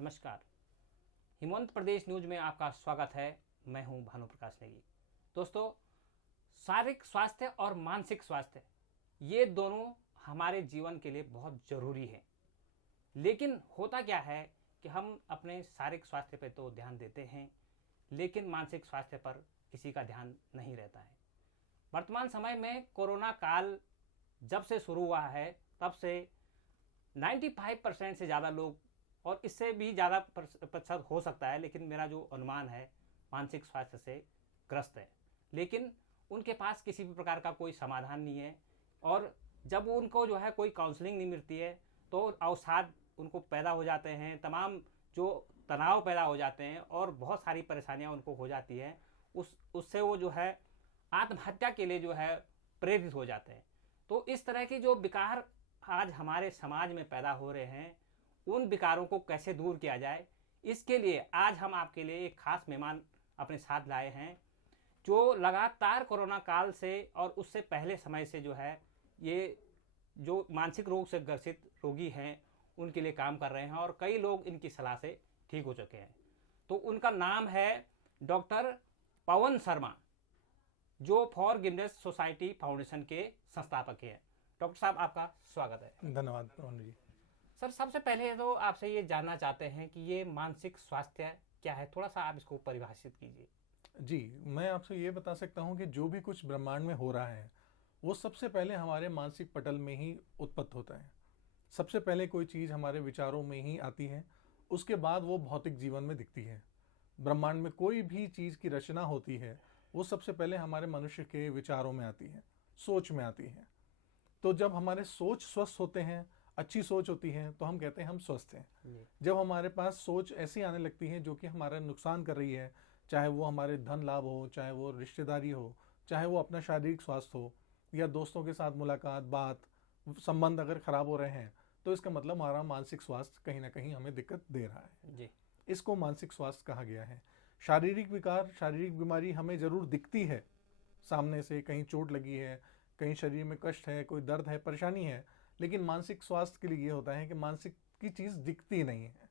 नमस्कार। हिमवंत प्रदेश न्यूज में आपका स्वागत है। मैं हूं भानु प्रकाश नेगी। दोस्तों, शारीरिक स्वास्थ्य और मानसिक स्वास्थ्य ये दोनों हमारे जीवन के लिए बहुत ज़रूरी है। लेकिन होता क्या है कि हम अपने शारीरिक स्वास्थ्य पर तो ध्यान देते हैं, लेकिन मानसिक स्वास्थ्य पर किसी का ध्यान नहीं रहता है। वर्तमान समय में कोरोना काल जब से शुरू हुआ है तब से 95% से ज़्यादा लोग, और इससे भी ज़्यादा प्रतिशत हो सकता है, लेकिन मेरा जो अनुमान है मानसिक स्वास्थ्य से ग्रस्त है। लेकिन उनके पास किसी भी प्रकार का कोई समाधान नहीं है, और जब उनको जो है कोई काउंसलिंग नहीं मिलती है तो अवसाद उनको पैदा हो जाते हैं, तमाम जो तनाव पैदा हो जाते हैं और बहुत सारी परेशानियां उनको हो जाती हैं। उससे वो जो है आत्महत्या के लिए जो है प्रेरित हो जाते हैं। तो इस तरह के जो विकार आज हमारे समाज में पैदा हो रहे हैं, उन विकारों को कैसे दूर किया जाए, इसके लिए आज हम आपके लिए एक खास मेहमान अपने साथ लाए हैं, जो लगातार कोरोना काल से और उससे पहले समय से जो है ये जो मानसिक रोग से ग्रसित रोगी हैं उनके लिए काम कर रहे हैं, और कई लोग इनकी सलाह से ठीक हो चुके हैं। तो उनका नाम है डॉक्टर पवन शर्मा, जो फॉरगिवनेस सोसाइटी फाउंडेशन के संस्थापक हैं। डॉक्टर साहब, आपका स्वागत है। धन्यवाद पवन जी। सर, सबसे पहले तो आपसे ये जानना चाहते हैं कि ये मानसिक स्वास्थ्य क्या है, थोड़ा सा आप इसको परिभाषित कीजिए। जी, मैं आपसे ये बता सकता हूँ कि जो भी कुछ ब्रह्मांड में हो रहा है वो सबसे पहले हमारे मानसिक पटल में ही उत्पन्न होता है। सबसे पहले कोई चीज़ हमारे विचारों में ही आती है, उसके बाद वो भौतिक जीवन में दिखती है। ब्रह्मांड में कोई भी चीज़ की रचना होती है वो सबसे पहले हमारे मनुष्य के विचारों में आती है, सोच में आती है। तो जब हमारे सोच स्वस्थ होते हैं, अच्छी सोच होती है, तो हम कहते हैं हम स्वस्थ हैं। जब हमारे पास सोच ऐसी आने लगती है जो कि हमारा नुकसान कर रही है, चाहे वो हमारे धन लाभ हो, चाहे वो रिश्तेदारी हो, चाहे वो अपना शारीरिक स्वास्थ्य हो, या दोस्तों के साथ मुलाकात, बात, संबंध अगर खराब हो रहे हैं, तो इसका मतलब हमारा मानसिक स्वास्थ्य कहीं ना कहीं हमें दिक्कत दे रहा है। जी। इसको मानसिक स्वास्थ्य कहा गया है। शारीरिक विकार, शारीरिक बीमारी हमें जरूर दिखती है सामने से, कहीं चोट लगी है, कहीं शरीर में कष्ट है, कोई दर्द है, परेशानी है, लेकिन मानसिक स्वास्थ्य के लिए ये होता है कि मानसिक की चीज़ दिखती नहीं है।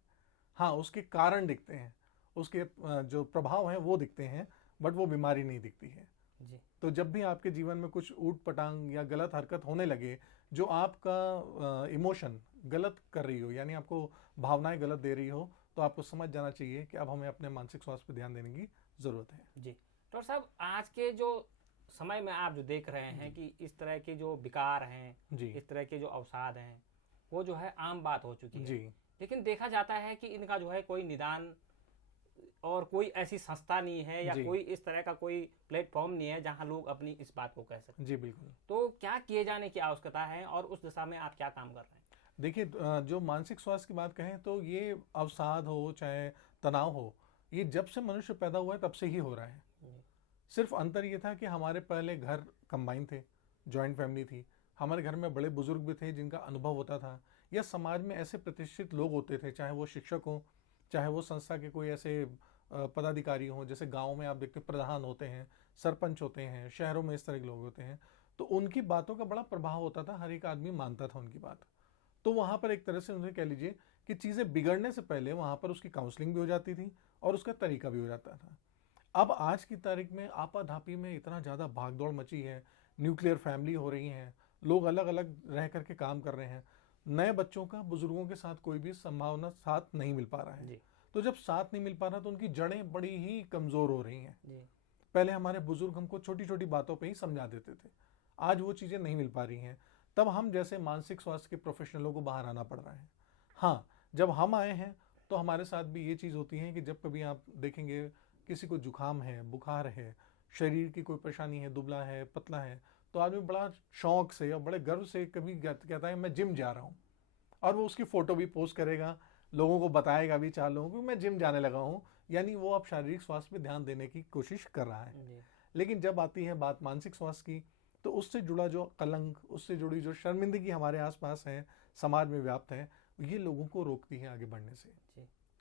हाँ, उसके कारण दिखते हैं, उसके जो प्रभाव हैं वो दिखते हैं, बट वो बीमारी नहीं दिखती है। जी। तो जब भी आपके जीवन में कुछ ऊट पटांग या गलत हरकत होने लगे, जो आपका इमोशन गलत कर रही हो, यानी आपको भावनाएं गलत दे रही हो, तो आपको समझ जाना चाहिए कि अब हमें अपने मानसिक स्वास्थ्य पर ध्यान देने की ज़रूरत है। जी डॉक्टर साहब, आज के जो समय में आप जो देख रहे हैं कि इस तरह के जो विकार हैं, इस तरह के जो अवसाद हैं, वो जो है आम बात हो चुकी है जी। लेकिन देखा जाता है कि इनका जो है कोई निदान और कोई ऐसी संस्था नहीं है, या कोई इस तरह का कोई प्लेटफॉर्म नहीं है जहां लोग अपनी इस बात को कह सकें। जी बिल्कुल। तो क्या किए जाने की आवश्यकता है, और उस दिशा में आप क्या काम कर रहे हैं? देखिए, जो मानसिक स्वास्थ्य की बात कहें तो ये अवसाद हो चाहे तनाव हो, ये जब से मनुष्य पैदा हुआ है तब से ही हो रहा है। सिर्फ अंतर ये था कि हमारे पहले घर कंबाइन थे, जॉइंट फैमिली थी, हमारे घर में बड़े बुजुर्ग भी थे जिनका अनुभव होता था, या समाज में ऐसे प्रतिष्ठित लोग होते थे, चाहे वो शिक्षक हों, चाहे वो संस्था के कोई ऐसे पदाधिकारी हों, जैसे गाँव में आप देखते प्रधान होते हैं, सरपंच होते हैं, शहरों में इस तरह के लोग होते हैं। तो उनकी बातों का बड़ा प्रभाव होता था, हर एक आदमी मानता था उनकी बात। तो वहाँ पर एक तरह से उन्हें कह लीजिए कि चीज़ें बिगड़ने से पहले वहाँ पर उसकी काउंसलिंग भी हो जाती थी और उसका तरीका भी हो जाता था। अब आज की तारीख में आपाधापी में इतना ज़्यादा भागदौड़ मची है, न्यूक्लियर फैमिली हो रही हैं, लोग अलग अलग रह करके काम कर रहे हैं, नए बच्चों का बुजुर्गों के साथ कोई भी संभावना साथ नहीं मिल पा रहा है। तो जब साथ नहीं मिल पा रहा तो उनकी जड़ें बड़ी ही कमज़ोर हो रही हैं। पहले हमारे बुजुर्ग हमको छोटी छोटी बातों पर ही समझा देते थे, आज वो चीज़ें नहीं मिल पा रही हैं। तब हम जैसे मानसिक स्वास्थ्य के प्रोफेशनलों को बाहर आना पड़ रहा है। हाँ, जब हम आए हैं तो हमारे साथ भी ये चीज़ होती है कि जब कभी आप देखेंगे किसी को जुकाम है, बुखार है, शरीर की कोई परेशानी है, दुबला है, पतला है, तो आदमी बड़ा शौक से और बड़े गर्व से कभी कहता है मैं जिम जा रहा हूँ, और वो उसकी फ़ोटो भी पोस्ट करेगा, लोगों को बताएगा भी 4 लोगों को मैं जिम जाने लगा हूँ, यानी वो अब शारीरिक स्वास्थ्य पे ध्यान देने की कोशिश कर रहा है। लेकिन जब आती है बात मानसिक स्वास्थ्य की, तो उससे जुड़ा जो कलंक, उससे जुड़ी जो शर्मिंदगी हमारे आसपास है, समाज में व्याप्त है, ये लोगों को रोकती है आगे बढ़ने से।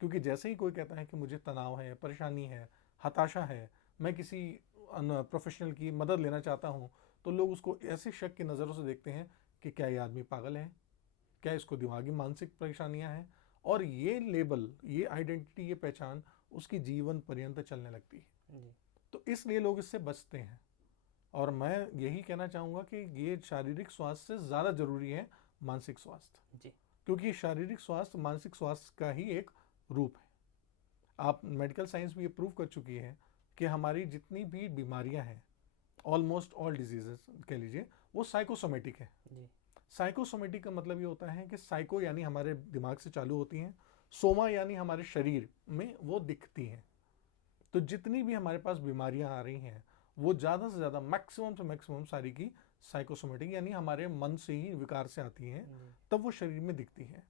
क्योंकि जैसे ही कोई कहता है कि मुझे तनाव है, परेशानी है, हताशा है, मैं किसी प्रोफेशनल की मदद लेना चाहता हूँ, तो लोग उसको ऐसे शक की नज़रों से देखते हैं कि क्या ये आदमी पागल है, क्या इसको दिमागी मानसिक परेशानियाँ हैं, और ये लेबल, ये आइडेंटिटी, ये पहचान उसकी जीवन पर्यंत चलने लगती है। जी। तो इसलिए लोग इससे बचते हैं। और मैं यही कहना चाहूँगा कि ये शारीरिक स्वास्थ्य से ज़्यादा जरूरी है मानसिक स्वास्थ्य, जी। क्योंकि शारीरिक स्वास्थ्य मानसिक स्वास्थ्य का ही एक रूप है। आप मेडिकल साइंस भी ये प्रूव कर चुकी है कि हमारी जितनी भी बीमारियां हैं, ऑलमोस्ट ऑल डिजीजेस कह लीजिए, वो साइकोसोमेटिक है। जी। साइकोसोमेटिक का मतलब ये होता है कि साइको यानी हमारे दिमाग से चालू होती हैं, सोमा यानी हमारे शरीर में वो दिखती हैं। तो जितनी भी हमारे पास बीमारियां आ रही हैं वो ज़्यादा से ज़्यादा, मैक्सिमम से मैक्सिमम सारी की साइकोसोमेटिक यानी हमारे मन से ही, विकार से आती हैं, तब वो शरीर में दिखती हैं।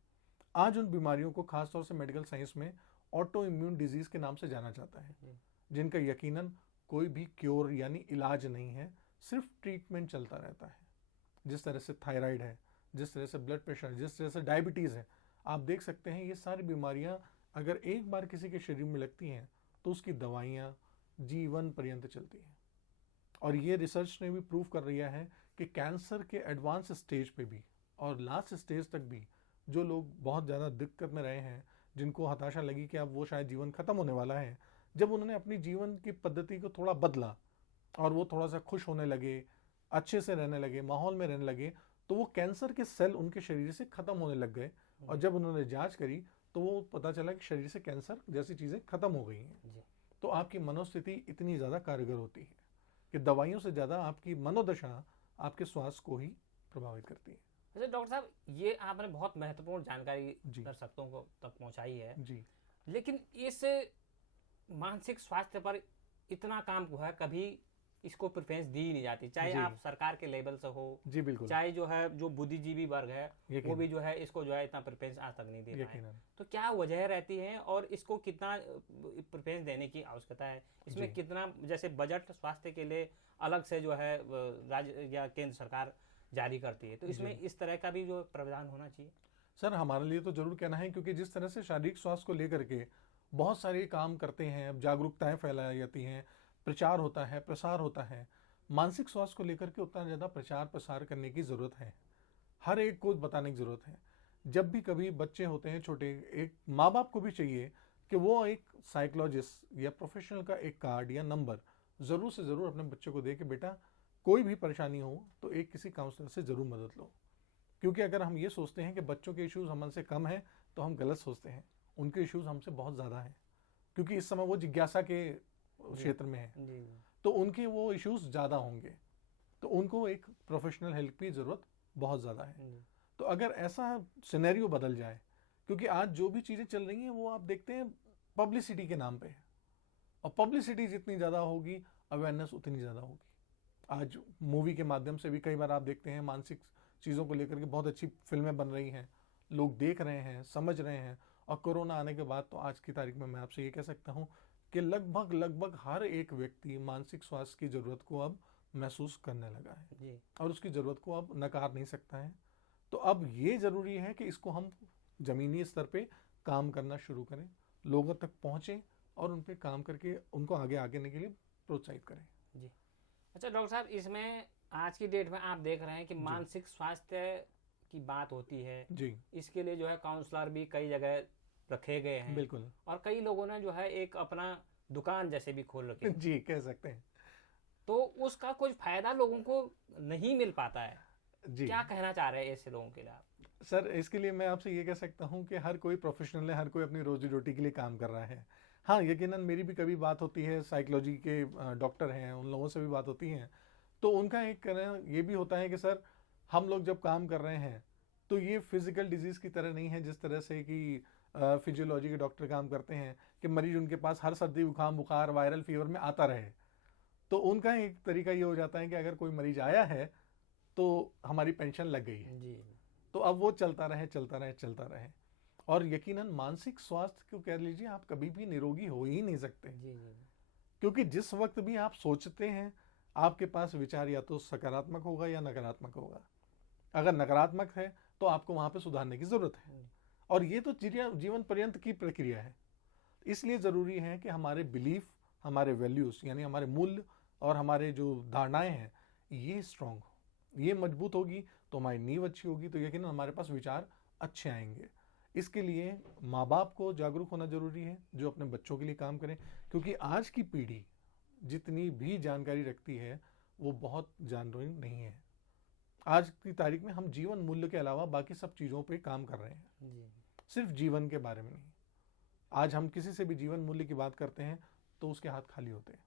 आज उन बीमारियों को खासतौर से मेडिकल साइंस में ऑटो इम्यून डिजीज के नाम से जाना जाता है, जिनका यकीनन कोई भी क्योर यानी इलाज नहीं है, सिर्फ ट्रीटमेंट चलता रहता है। जिस तरह से थायराइड है, जिस तरह से ब्लड प्रेशर, जिस तरह से डायबिटीज़ है, आप देख सकते हैं ये सारी बीमारियां अगर एक बार किसी के शरीर में लगती हैं तो उसकी दवाइयाँ जीवन पर्यंत चलती हैं। और ये रिसर्च ने भी प्रूव कर दिया है कि कैंसर के एडवांस स्टेज पे भी और लास्ट स्टेज तक भी जो लोग बहुत ज़्यादा दिक्कत में रहे हैं, जिनको हताशा लगी कि अब वो शायद जीवन खत्म होने वाला है, जब उन्होंने अपनी जीवन की पद्धति को थोड़ा बदला और वो थोड़ा सा खुश होने लगे, अच्छे से रहने लगे, माहौल में रहने लगे, तो वो कैंसर के सेल उनके शरीर से खत्म होने लग गए। और जब उन्होंने जांच करी तो वो पता चला कि शरीर से कैंसर जैसी चीज़ें खत्म हो गई हैं। तो आपकी मनोस्थिति इतनी ज़्यादा कारगर होती है कि दवाइयों से ज़्यादा आपकी मनोदशा आपके स्वास्थ्य को ही प्रभावित करती है। वैसे डॉक्टर साहब, ये आपने बहुत महत्वपूर्ण जानकारी जी। दर्शकों को तक पहुंचाई है जी। लेकिन इस मानसिक स्वास्थ्य पर इतना काम जो है कभी इसको प्रेफरेंस दी ही नहीं जाती, चाहे जी। आप सरकार के लेवल से हो, जी बिल्कुल, चाहे जो है जो बुद्धिजीवी वर्ग है वो यकीनन, भी जो है इसको जो है इतना प्रेफरेंस आज तक नहीं दे रहा है। यकीनन। तो क्या वजह रहती है और इसको कितना प्रेफरेंस देने की आवश्यकता है? इसमें जी। कितना, जैसे बजट स्वास्थ्य के लिए अलग से जो है राज्य या केंद्र सरकार जारी करती है, तो इसमें जी। इस तरह का भी जो प्रावधान होना चाहिए? सर हमारे लिए तो जरूर कहना है, क्योंकि जिस तरह से शारीरिक स्वास्थ्य को लेकर के बहुत सारे काम करते हैं, अब जागरूकताएं फैलाई जाती हैं, प्रचार होता है, प्रसार होता है, मानसिक स्वास्थ्य को लेकर के उतना ज़्यादा प्रचार प्रसार करने की ज़रूरत है, हर एक को बताने की ज़रूरत है। जब भी कभी बच्चे होते हैं छोटे, एक माँ बाप को भी चाहिए कि वो एक साइकोलॉजिस्ट या प्रोफेशनल का एक कार्ड या नंबर ज़रूर से ज़रूर अपने बच्चे को दे के बेटा कोई भी परेशानी हो तो एक किसी काउंसलर से ज़रूर मदद लो। क्योंकि अगर हम ये सोचते हैं कि बच्चों के इश्यूज़ हमसे कम हैं तो हम गलत सोचते हैं, उनके इश्यूज़ हमसे बहुत ज़्यादा हैं, क्योंकि इस समय वो जिज्ञासा के क्षेत्र में है, तो उनके वो इश्यूज़ ज़्यादा होंगे, तो उनको एक प्रोफेशनल हेल्प की ज़रूरत बहुत ज़्यादा है। तो अगर ऐसा सिनेरियो बदल जाए, क्योंकि आज जो भी चीज़ें चल रही हैं वो आप देखते हैं पब्लिसिटी के नाम पे है, और पब्लिसिटी जितनी ज़्यादा होगी अवेयरनेस उतनी ज़्यादा होगी। आज मूवी के माध्यम से भी कई बार आप देखते हैं मानसिक चीज़ों को लेकर के बहुत अच्छी फिल्में बन रही हैं, लोग देख रहे हैं, समझ रहे हैं। और कोरोना आने के बाद तो आज की तारीख में मैं आपसे ये कह सकता हूँ कि लगभग हर एक व्यक्ति मानसिक स्वास्थ्य की ज़रूरत को अब महसूस करने लगा है जी। और उसकी ज़रूरत को अब नकार नहीं सकता है। तो अब ये ज़रूरी है कि इसको हम ज़मीनी स्तर पे काम करना शुरू करें, लोगों तक पहुँचें और उन पर काम करके उनको आगे आने के लिए प्रोत्साहित करें। जी। अच्छा डॉक्टर साहब, इसमें आज की डेट में आप देख रहे हैं कि मानसिक स्वास्थ्य की बात होती है जी, इसके लिए जो है काउंसलर भी कई जगह रखे गए हैं, बिल्कुल, और कई लोगों ने जो है एक अपना दुकान जैसे भी खोल रखी है। जी कह सकते हैं। तो उसका कुछ फायदा लोगों को नहीं मिल पाता है, जी, क्या कहना चाह रहे हैं ऐसे लोगों के लिए आप? सर इसके लिए मैं आपसे ये कह सकता हूँ कि हर कोई प्रोफेशनल है, हर कोई अपनी रोजी रोटी के लिए काम कर रहा है। हाँ, यकीनन मेरी भी कभी बात होती है, साइकोलॉजी के डॉक्टर हैं, उन लोगों से भी बात होती है, तो उनका एक कहना ये भी होता है कि सर हम लोग जब काम कर रहे हैं तो ये फिजिकल डिजीज़ की तरह नहीं है जिस तरह से कि फिजियोलॉजी के डॉक्टर काम करते हैं कि मरीज उनके पास हर सर्दी जुकाम बुखार वायरल फीवर में आता रहे। तो उनका एक तरीका ये हो जाता है कि अगर कोई मरीज आया है तो हमारी पेंशन लग गई है जी। तो अब वो चलता रहे। और यकीनन मानसिक स्वास्थ्य को कह लीजिए आप कभी भी निरोगी हो ही नहीं सकते। जी जी। क्योंकि जिस वक्त भी आप सोचते हैं आपके पास विचार या तो सकारात्मक होगा या नकारात्मक होगा। अगर नकारात्मक है तो आपको वहां पे सुधारने की जरूरत है, और ये तो जीवन पर्यंत की प्रक्रिया है। इसलिए जरूरी है कि हमारे बिलीफ, हमारे वैल्यूज यानी हमारे मूल्य और हमारे जो धारणाएं हैं ये स्ट्रांग हो, ये मजबूत होगी तो हमारी नींव अच्छी होगी, तो यकीनन हमारे पास विचार अच्छे आएंगे। इसके लिए माँ बाप को जागरूक होना जरूरी है, जो अपने बच्चों के लिए काम करें, क्योंकि आज की पीढ़ी जितनी भी जानकारी रखती है वो बहुत जानकारी नहीं है। आज की तारीख में हम जीवन मूल्य के अलावा बाकी सब चीज़ों पे काम कर रहे हैं जी। सिर्फ जीवन के बारे में नहीं। आज हम किसी से भी जीवन मूल्य की बात करते हैं तो उसके हाथ खाली होते हैं,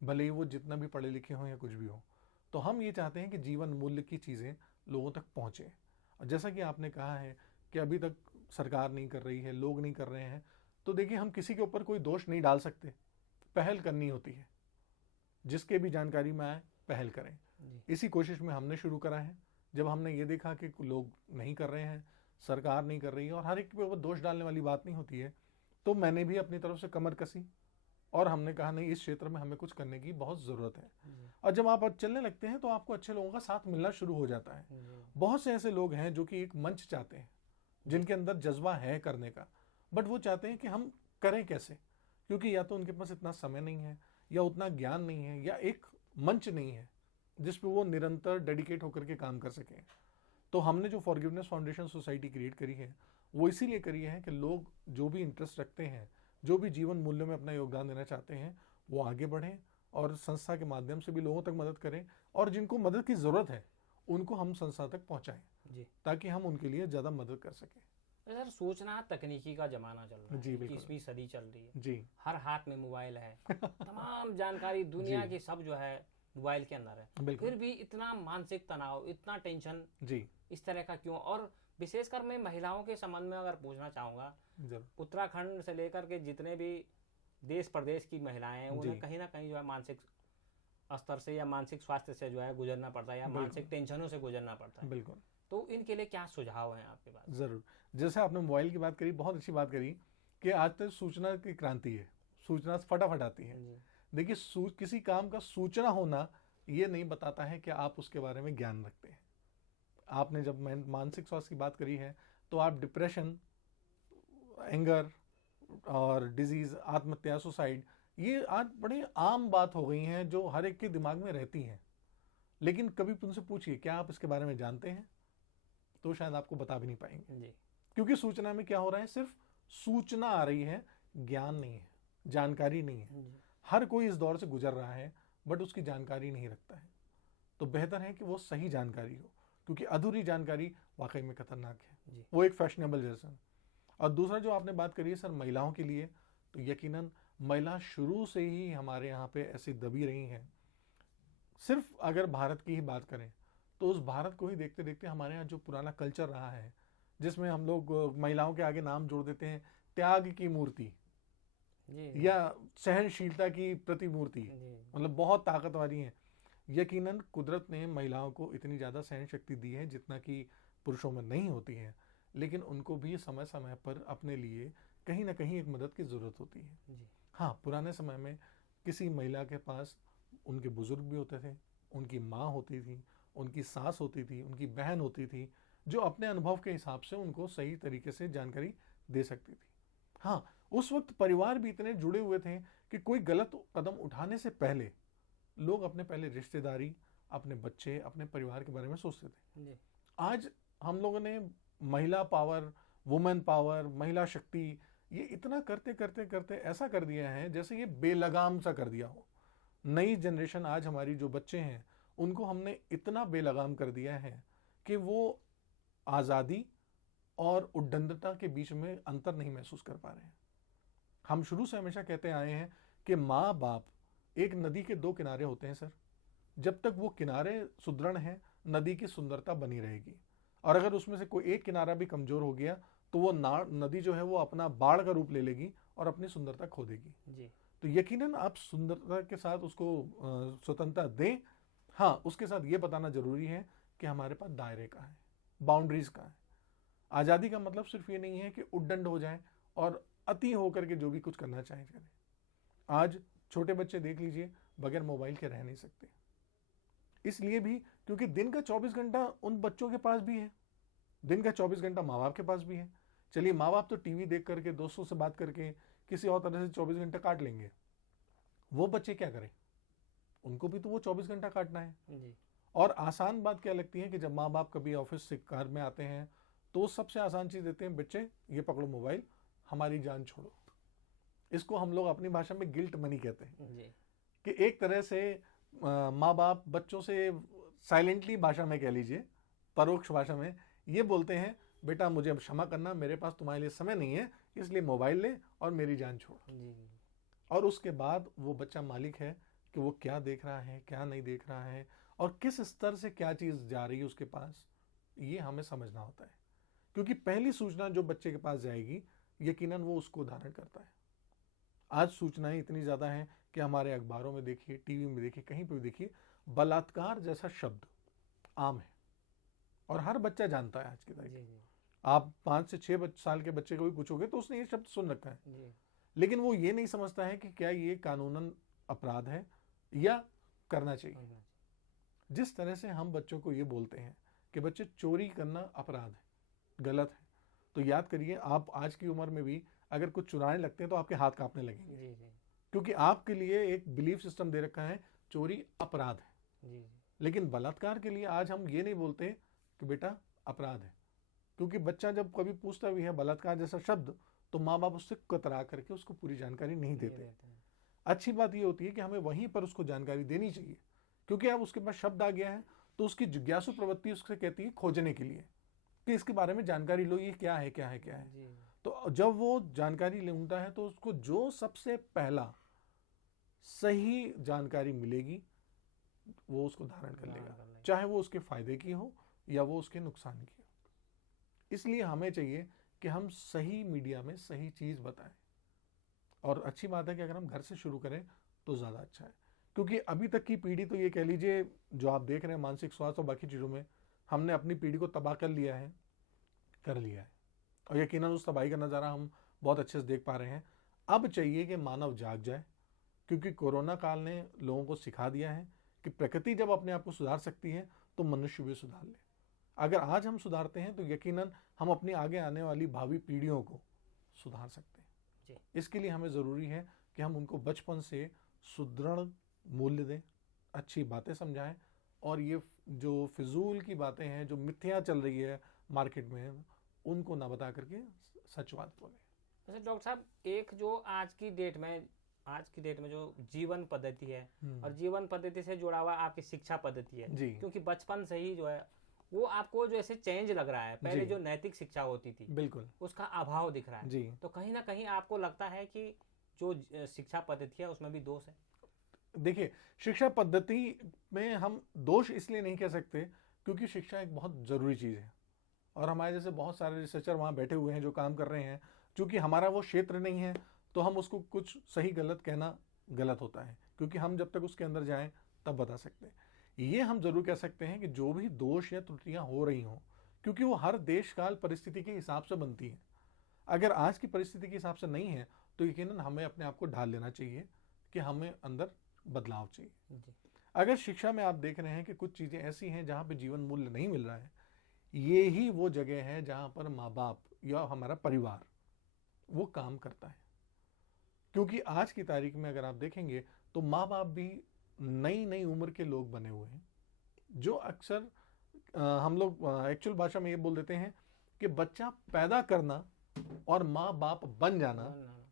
भले ही वो जितना भी पढ़े लिखे हों या कुछ भी हो। तो हम ये चाहते हैं कि जीवन मूल्य की चीज़ें लोगों तक पहुँचे। और जैसा कि आपने कहा है कि अभी तक सरकार नहीं कर रही है, लोग नहीं कर रहे हैं, तो देखिए हम किसी के ऊपर कोई दोष नहीं डाल सकते, पहल करनी होती है। जिसके भी जानकारी में आए पहल करें। इसी कोशिश में हमने शुरू करा है। जब हमने ये देखा कि लोग नहीं कर रहे हैं, सरकार नहीं कर रही है, और हर एक के ऊपर दोष डालने वाली बात नहीं होती है, तो मैंने भी अपनी तरफ से कमर कसी और हमने कहा नहीं, इस क्षेत्र में हमें कुछ करने की बहुत ज़रूरत है। और जब आप चलने लगते हैं तो आपको अच्छे लोगों का साथ मिलना शुरू हो जाता है। बहुत से ऐसे लोग हैं जो कि एक मंच चाहते हैं, जिनके अंदर जज्बा है करने का, बट वो चाहते हैं कि हम करें कैसे, क्योंकि या तो उनके पास इतना समय नहीं है, या उतना ज्ञान नहीं है, या एक मंच नहीं है जिस पे वो निरंतर डेडिकेट होकर के काम कर सकें। तो हमने जो फॉरगिवनेस फाउंडेशन सोसाइटी क्रिएट करी है वो इसीलिए करी है कि लोग जो भी इंटरेस्ट रखते हैं, जो भी जीवन मूल्यों में अपना योगदान देना चाहते हैं, वो आगे बढ़ें और संस्था के माध्यम से भी लोगों तक मदद करें, और जिनको मदद की ज़रूरत है उनको हम संस्था तक पहुँचाएँ जी। ताकि हम उनके लिए ज़्यादा मदद कर सकें। सर, सूचना तकनीकी का जमाना चल रहा है, जी, बिल्कुल। 21वीं सदी चल रही है जी हर हाथ में मोबाइल है, तमाम जानकारी दुनिया जी। की सब जो है मोबाइल के अंदर है। बिल्कुल। फिर भी इतना मानसिक तनाव, इतना टेंशन जी इस तरह का क्यों? और विशेषकर मैं महिलाओं के संबंध में अगर पूछना चाहूँगा, जरूर। उत्तराखंड से लेकर के जितने भी देश प्रदेश की महिलाएं हैं, उन्हें जी। कहीं ना कहीं जो है मानसिक स्तर से या मानसिक स्वास्थ्य से जो है गुजरना पड़ता है, या बिल्कुल। मानसिक टेंशनों से गुजरना पड़ता है। बिल्कुल। तो इनके लिए क्या सुझाव हैं आपके पास? ज़रूर। जैसे आपने मोबाइल की बात करी, बहुत अच्छी बात करी कि आज तक सूचना की क्रांति है, सूचना फटाफट आती है। जी। देखिए, किसी काम का सूचना होना ये नहीं बताता है कि आप उसके बारे में ज्ञान रखते हैं। आपने जब मानसिक स्वास्थ्य की बात करी है तो आप डिप्रेशन, एंगर और डिजीज़, आत्महत्या, सुसाइड, ये आज बड़ी आम बात हो गई हैं जो हर एक के दिमाग में रहती हैं। लेकिन कभी उनसे पूछिए क्या आप इसके बारे में जानते हैं, तो शायद आपको बता भी नहीं पाएंगे। जी। क्योंकि सूचना में क्या हो रहा है, सिर्फ सूचना आ रही है, ज्ञान नहीं है, जानकारी नहीं है। जी। हर कोई इस दौर से गुजर रहा है बट उसकी जानकारी नहीं रखता है। तो बेहतर है कि वो सही जानकारी हो, क्योंकि अधूरी जानकारी वाकई में खतरनाक है। जी। वो एक फैशनेबल जैसा। और दूसरा जो आपने बात करी है सर महिलाओं के लिए, तो यकीनन महिला शुरू से ही हमारे यहाँ पे ऐसी दबी रही हैं। सिर्फ अगर भारत की ही बात करें तो उस भारत को ही देखते देखते हमारे यहाँ जो पुराना कल्चर रहा है, जिसमें हम लोग महिलाओं के आगे नाम जोड़ देते हैं त्याग की मूर्ति जी। या सहनशीलता की प्रतिमूर्ति, जी। मतलब बहुत ताकत वाली हैं। यकीनन कुदरत ने महिलाओं को इतनी ज़्यादा सहन शक्ति दी है जितना कि पुरुषों में नहीं होती है, लेकिन उनको भी समय समय पर अपने लिए कहीं ना कहीं एक मदद की ज़रूरत होती है। जी। हाँ, पुराने समय में किसी महिला के पास उनके बुजुर्ग भी होते थे, उनकी माँ होती थी, उनकी सास होती थी, उनकी बहन होती थी, जो अपने अनुभव के हिसाब से उनको सही तरीके से जानकारी दे सकती थी। हाँ, उस वक्त परिवार भी इतने जुड़े हुए थे कि कोई गलत कदम उठाने से पहले लोग अपने पहले रिश्तेदारी, अपने बच्चे, अपने परिवार के बारे में सोचते थे। जी। आज हम लोगों ने महिला पावर, वुमेन पावर, महिला शक्ति, ये इतना करते करते करते ऐसा कर दिया है जैसे ये बेलगाम सा कर दिया हो। नई जनरेशन, आज हमारी जो बच्चे हैं, उनको हमने इतना बेलगाम कर दिया है कि वो आज़ादी और उद्दंडता के बीच में अंतर नहीं महसूस कर पा रहे हैं। हम शुरू से हमेशा कहते आए हैं कि माँ बाप एक नदी के दो किनारे होते हैं सर। जब तक वो किनारे सुदृढ़ हैं, नदी की सुंदरता बनी रहेगी, और अगर उसमें से कोई एक किनारा भी कमजोर हो गया तो वो नदी जो है वो अपना बाढ़ का रूप ले लेगी और अपनी सुंदरता खो देगी। जी। तो यकीनन आप सुंदरता के साथ उसको स्वतंत्रता दें। हाँ, उसके साथ ये बताना जरूरी है कि हमारे पास दायरे का है, बाउंड्रीज का है। आज़ादी का मतलब सिर्फ ये नहीं है कि उद्दंड हो जाए और अति होकर के जो भी कुछ करना चाहे करें। आज छोटे बच्चे देख लीजिए, बगैर मोबाइल के रह नहीं सकते, इसलिए भी क्योंकि दिन का 24 घंटा उन बच्चों के पास भी है, दिन का 24 घंटा माँ बाप के पास भी है। चलिए, माँ बाप तो टीवी देख करके, दोस्तों से बात करके, किसी और तरह से 24 घंटा काट लेंगे, वो बच्चे क्या करें? उनको भी तो वो 24 घंटा काटना है। जी। और आसान बात क्या लगती है कि जब माँ बाप कभी ऑफिस से घर में आते हैं तो सबसे आसान चीज़ देते हैं, बच्चे ये पकड़ो मोबाइल, हमारी जान छोड़ो। इसको हम लोग अपनी भाषा में गिल्ट मनी कहते हैं जी। कि एक तरह से माँ बाप बच्चों से साइलेंटली भाषा में कह लीजिए, परोक्ष भाषा में ये बोलते हैं, बेटा मुझे अब क्षमा करना, मेरे पास तुम्हारे लिए समय नहीं है, इसलिए मोबाइल ले और मेरी जान छोड़। जी। और उसके बाद वो बच्चा मालिक है कि वो क्या देख रहा है, क्या नहीं देख रहा है, और किस स्तर से क्या चीज़ जा रही है उसके पास, ये हमें समझना होता है। क्योंकि पहली सूचना जो बच्चे के पास जाएगी, यकीनन वो उसको धारण करता है। आज सूचनाएं इतनी ज़्यादा हैं कि हमारे अखबारों में देखिए, टीवी में देखिए, कहीं पर भी देखिए, बलात्कार जैसा शब्द आम है और हर बच्चा जानता है आज की तारीख में। आप 5 से 6 साल के बच्चे को भी पूछोगे तो उसने ये शब्द सुन रखा है, लेकिन वो ये नहीं समझता है कि क्या ये कानूनन अपराध है या करना चाहिए। जिस तरह से हम बच्चों को ये बोलते हैं कि बच्चे चोरी करना अपराध है, गलत है, तो याद करिए आप आज की उम्र में भी अगर कुछ चुराने लगते हैं तो आपके हाथ कांपने लगेंगे, क्योंकि आपके लिए एक बिलीफ सिस्टम दे रखा है चोरी अपराध है। लेकिन बलात्कार के लिए आज हम ये नहीं बोलते कि बेटा अपराध है, क्योंकि बच्चा जब कभी पूछता भी है बलात्कार जैसा शब्द तो माँ बाप उससे कतरा करके उसको पूरी जानकारी नहीं देते। अच्छी बात ये होती है कि हमें वहीं पर उसको जानकारी देनी चाहिए, क्योंकि अब उसके पास शब्द आ गया है तो उसकी जिज्ञासु प्रवृत्ति उससे कहती है खोजने के लिए कि इसके बारे में जानकारी लो, ये क्या है क्या है क्या है। तो जब वो जानकारी लेता है तो उसको जो सबसे पहला सही जानकारी मिलेगी वो उसको धारण कर लेगा, चाहे वो उसके फायदे की हो या वो उसके नुकसान की हो। इसलिए हमें चाहिए कि हम सही मीडिया में सही चीज़ बताएं, और अच्छी बात है कि अगर हम घर से शुरू करें तो ज़्यादा अच्छा है, क्योंकि अभी तक की पीढ़ी तो ये कह लीजिए जो आप देख रहे हैं मानसिक स्वास्थ्य और बाकी चीज़ों में हमने अपनी पीढ़ी को तबाह कर लिया है, और यकीनन उस तबाही का नज़ारा हम बहुत अच्छे से देख पा रहे हैं। अब चाहिए कि मानव जाग जाए, क्योंकि कोरोना काल ने लोगों को सिखा दिया है कि प्रकृति जब अपने आप को सुधार सकती है तो मनुष्य भी सुधार ले। अगर आज हम सुधारते हैं तो यकीनन हम अपनी आगे आने वाली भावी पीढ़ियों को सुधार सकते हैं। इसके लिए हमें ज़रूरी है कि हम उनको बचपन से सुदृढ़ मूल्य दें, अच्छी बातें समझाएं, और ये जो फिजूल की बातें हैं, जो मिथ्या चल रही है मार्केट में, उनको ना बता करके सच बात बोलें। जैसे डॉक्टर साहब, एक जो आज की डेट में जो जीवन पद्धति है और जीवन पद्धति से जुड़ा हुआ आपकी शिक्षा पद्धति है, क्योंकि बचपन से ही जो है वो आपको जो ऐसे चेंज लग रहा है, पहले जो नैतिक शिक्षा होती थी बिल्कुल उसका अभाव दिख रहा है, तो कहीं ना कहीं आपको लगता है कि जो शिक्षा पद्धति है उसमें भी दोष है? देखिए, शिक्षा पद्धति में हम दोष इसलिए नहीं कह सकते क्योंकि शिक्षा एक बहुत ज़रूरी चीज़ है, और हमारे जैसे बहुत सारे रिसर्चर वहाँ बैठे हुए हैं जो काम कर रहे हैं। चूँकि हमारा वो क्षेत्र नहीं है तो हम उसको कुछ सही गलत कहना गलत होता है, क्योंकि हम जब तक उसके अंदर जाएं तब बता सकते हैं। ये हम जरूर कह सकते हैं कि जो भी दोष या त्रुटियां हो रही हों, क्योंकि वो हर देश काल परिस्थिति के हिसाब से बनती है, अगर आज की परिस्थिति के हिसाब से नहीं है तो यकीनन हमें अपने आप को ढाल लेना चाहिए कि हमें अंदर बदलाव चाहिए। अगर शिक्षा में आप देख रहे हैं कि कुछ चीज़ें ऐसी हैं जहाँ पे जीवन मूल्य नहीं मिल रहा है, ये ही वो जगह है जहाँ पर माँ बाप या हमारा परिवार वो काम करता है। क्योंकि आज की तारीख में अगर आप देखेंगे तो माँ बाप भी नई नई उम्र के लोग बने हुए हैं, जो अक्सर हम लोग एक्चुअल भाषा में ये बोल देते हैं कि बच्चा पैदा करना और माँ बाप बन जाना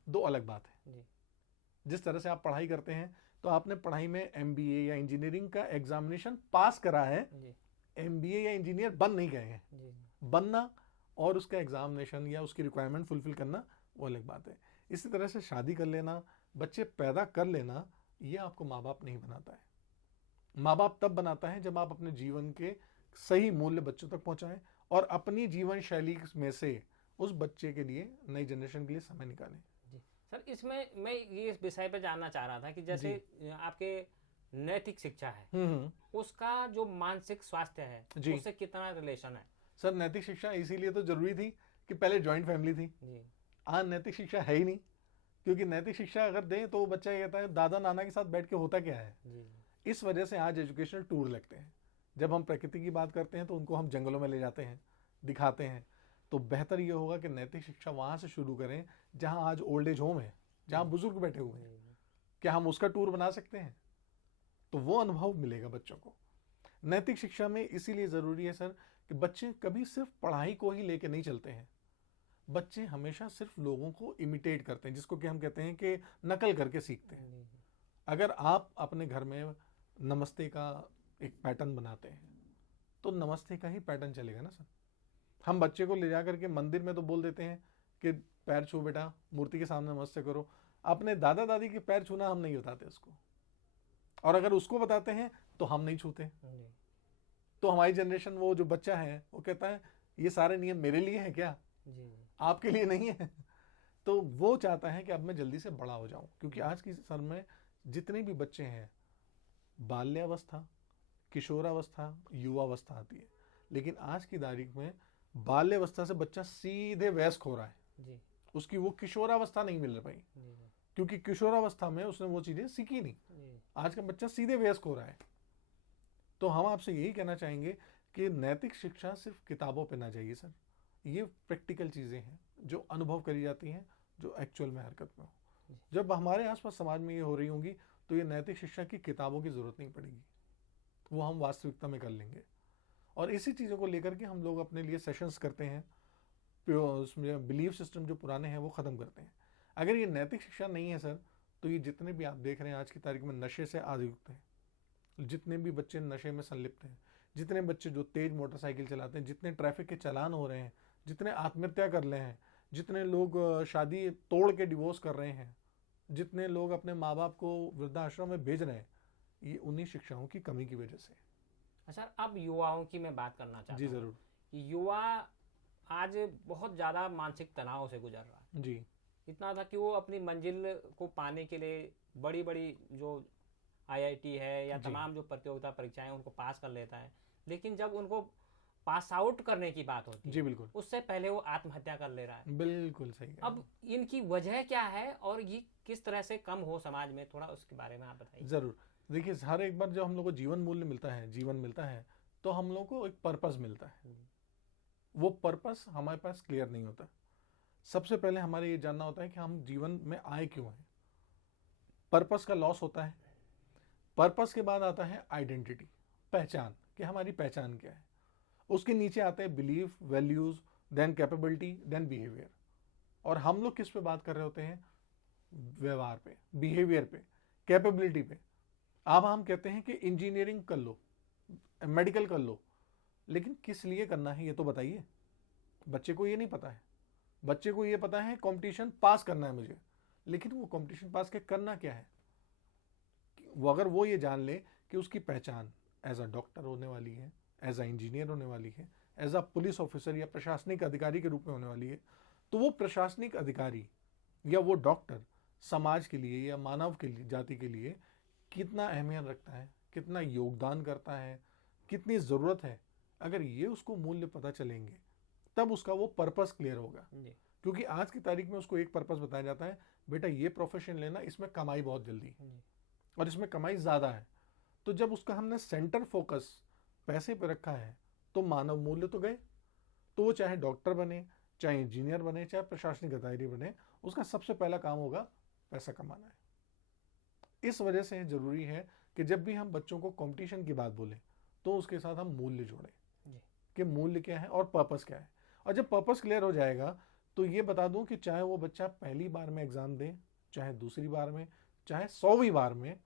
दो अलग बात है। जिस तरह से आप पढ़ाई करते हैं तो आपने पढ़ाई में MBA या इंजीनियरिंग का एग्जामिनेशन पास करा है, MBA या इंजीनियर बन नहीं गए हैं। बनना और उसका एग्जामिनेशन या उसकी रिक्वायरमेंट फुलफिल करना वो अलग बात है। इसी तरह से शादी कर लेना, बच्चे पैदा कर लेना, ये आपको माँ बाप नहीं बनाता है। माँ बाप तब बनाता है जब आप अपने जीवन के सही मूल्य बच्चों तक पहुंचाएं और अपनी जीवन शैली में से उस बच्चे के लिए, नई जनरेशन के लिए समय निकालें। सर, इसमें मैं ये इस विषय पे जानना चाह रहा था कि जैसे आपके नैतिक शिक्षा है उसका जो मानसिक स्वास्थ्य है उससे कितना रिलेशन है? सर, नैतिक शिक्षा इसीलिए तो जरूरी थी कि पहले जॉइंट फैमिली थी। आज नैतिक शिक्षा है ही नहीं, क्योंकि नैतिक शिक्षा अगर दें तो बच्चा ये कहता है दादा नाना के साथ बैठ के होता क्या है। इस वजह से आज एजुकेशनल टूर लगते हैं। जब हम प्रकृति की बात करते हैं तो उनको हम जंगलों में ले जाते हैं, दिखाते हैं। तो बेहतर ये होगा कि नैतिक शिक्षा वहाँ से शुरू करें जहाँ आज ओल्ड एज होम है, जहाँ बुजुर्ग बैठे हुए हैं। क्या हम उसका टूर बना सकते हैं? तो वो अनुभव मिलेगा बच्चों को। नैतिक शिक्षा में इसीलिए ज़रूरी है सर कि बच्चे कभी सिर्फ पढ़ाई को ही लेके नहीं चलते हैं। बच्चे हमेशा सिर्फ लोगों को इमिटेट करते हैं, जिसको कि हम कहते हैं कि नकल करके सीखते हैं। अगर आप अपने घर में नमस्ते का एक पैटर्न बनाते हैं तो नमस्ते का ही पैटर्न चलेगा ना सर। हम बच्चे को ले जा करके मंदिर में तो बोल देते हैं कि पैर छू बेटा, मूर्ति के सामने नमस्ते करो। अपने दादा दादी के पैर छूना हम नहीं बताते उसको, और अगर उसको बताते हैं तो हम नहीं छूते। तो हमारी जनरेशन, वो जो बच्चा है वो कहता है ये सारे नियम मेरे लिए हैं क्या, आपके लिए नहीं है। तो वो चाहता है कि अब मैं जल्दी से बड़ा हो जाऊं, क्योंकि आज की सर में जितने भी बच्चे हैं, बाल्यावस्था, किशोरावस्था, युवावस्था आती है, लेकिन आज की तारीख में बाल्यावस्था से बच्चा सीधे वयस्क हो रहा है। उसकी वो किशोरावस्था नहीं मिल पाई, क्योंकि किशोरावस्था में उसने वो चीजें सीखी नहीं। आज का बच्चा सीधे वयस्क हो रहा है। तो हम आपसे यही कहना चाहेंगे कि नैतिक शिक्षा सिर्फ किताबों पे ना जाइए सर, ये प्रैक्टिकल चीजें हैं जो अनुभव करी जाती हैं, जो एक्चुअल में हरकत में हो। जब हमारे आसपास समाज में ये हो रही होंगी तो ये नैतिक शिक्षा की किताबों की जरूरत नहीं पड़ेगी, वो हम वास्तविकता में कर लेंगे। और इसी चीज़ों को लेकर के हम लोग अपने लिए सेशंस करते हैं, उसमें बिलीफ सिस्टम जो पुराने हैं वो ख़त्म करते हैं। अगर ये नैतिक शिक्षा नहीं है सर, तो ये जितने भी आप देख रहे हैं आज की तारीख में नशे से आदियुक्त हैं, जितने भी बच्चे नशे में संलिप्त हैं, जितने बच्चे जो तेज मोटरसाइकिल चलाते हैं, जितने ट्रैफिक के चालान हो रहे हैं, जितने आत्महत्या कर रहे हैं, जितने लोग शादी तोड़ के डिवोर्स कर रहे हैं, जितने लोग अपने माँ बाप को वृद्धाश्रम में भेज रहे हैं, ये उन्हीं शिक्षाओं की कमी की वजह से। अच्छा, अब युवाओं की मैं बात करना चाहता हूँ। जी जरूर। युवा आज बहुत ज़्यादा मानसिक तनाव से गुजर रहा है। जी। इतना था कि वो अपनी मंजिल को पाने के लिए बड़ी बड़ी जो IIT है या तमाम जो प्रतियोगिता परीक्षाएं उनको पास कर लेता है, लेकिन जब उनको पास आउट करने की बात होती है, जी बिल्कुल, उससे पहले वो आत्महत्या कर ले रहा है। बिल्कुल सही। अब इनकी वजह क्या है और ये किस तरह से कम हो समाज में, थोड़ा उसके बारे में आप बताइए। जरूर। देखिए, हर एक बार जब हम लोग को जीवन मूल्य मिलता है, जीवन मिलता है, तो हम लोग को एक पर्पस मिलता है। वो पर्पस हमारे पास क्लियर नहीं होता। सबसे पहले हमारे ये जानना होता है कि हम जीवन में आए क्यों हैं। पर्पस का लॉस होता है। पर्पस के बाद आता है आइडेंटिटी, पहचान, कि हमारी पहचान क्या है। उसके नीचे आते हैं belief, values, then capability, then behaviour. और हम लोग किस पे बात कर रहे होते हैं? व्यवहार पे, बिहेवियर पे, कैपेबिलिटी पे। अब हम कहते हैं कि इंजीनियरिंग कर लो, मेडिकल कर लो, लेकिन किस लिए करना है ये तो बताइए। बच्चे को ये नहीं पता है। बच्चे को ये पता है कंपटीशन पास करना है मुझे, लेकिन वो कंपटीशन पास के करना क्या है? वो अगर वो ये जान ले कि उसकी पहचान एज अ डॉक्टर होने वाली है, एज अ इंजीनियर होने वाली है, एज अ पुलिस ऑफिसर या प्रशासनिक अधिकारी के रूप में होने वाली है, तो वो प्रशासनिक अधिकारी या वो डॉक्टर समाज के लिए या मानव के लिए, जाति के लिए कितना अहमियत रखता है, कितना योगदान करता है, कितनी ज़रूरत है। अगर ये उसको मूल्य पता चलेंगे तब उसका वो पर्पस क्लियर होगा। क्योंकि आज की तारीख में उसको एक पर्पस बताया जाता है, बेटा ये प्रोफेशन लेना, इसमें कमाई बहुत जल्दी और इसमें कमाई ज़्यादा है। तो जब उसका हमने सेंटर फोकस पैसे पे रखा है तो मानव मूल्य तो गए। तो वो चाहे डॉक्टर बने, चाहे इंजीनियर बने, चाहे प्रशासनिक अधिकारी बने, उसका सबसे पहला काम होगा पैसा कमाना है। इस वजह से जरूरी है कि जब भी हम बच्चों को कंपटीशन की बात बोलें तो उसके साथ हम मूल्य जोड़ें कि मूल्य क्या है और पर्पस क्या है। और जब पर्पस क्लियर हो जाएगा तो ये बता दूं कि चाहे वो बच्चा पहली बार में एग्जाम दे, चाहे दूसरी बार में, चाहे 100वीं बार में,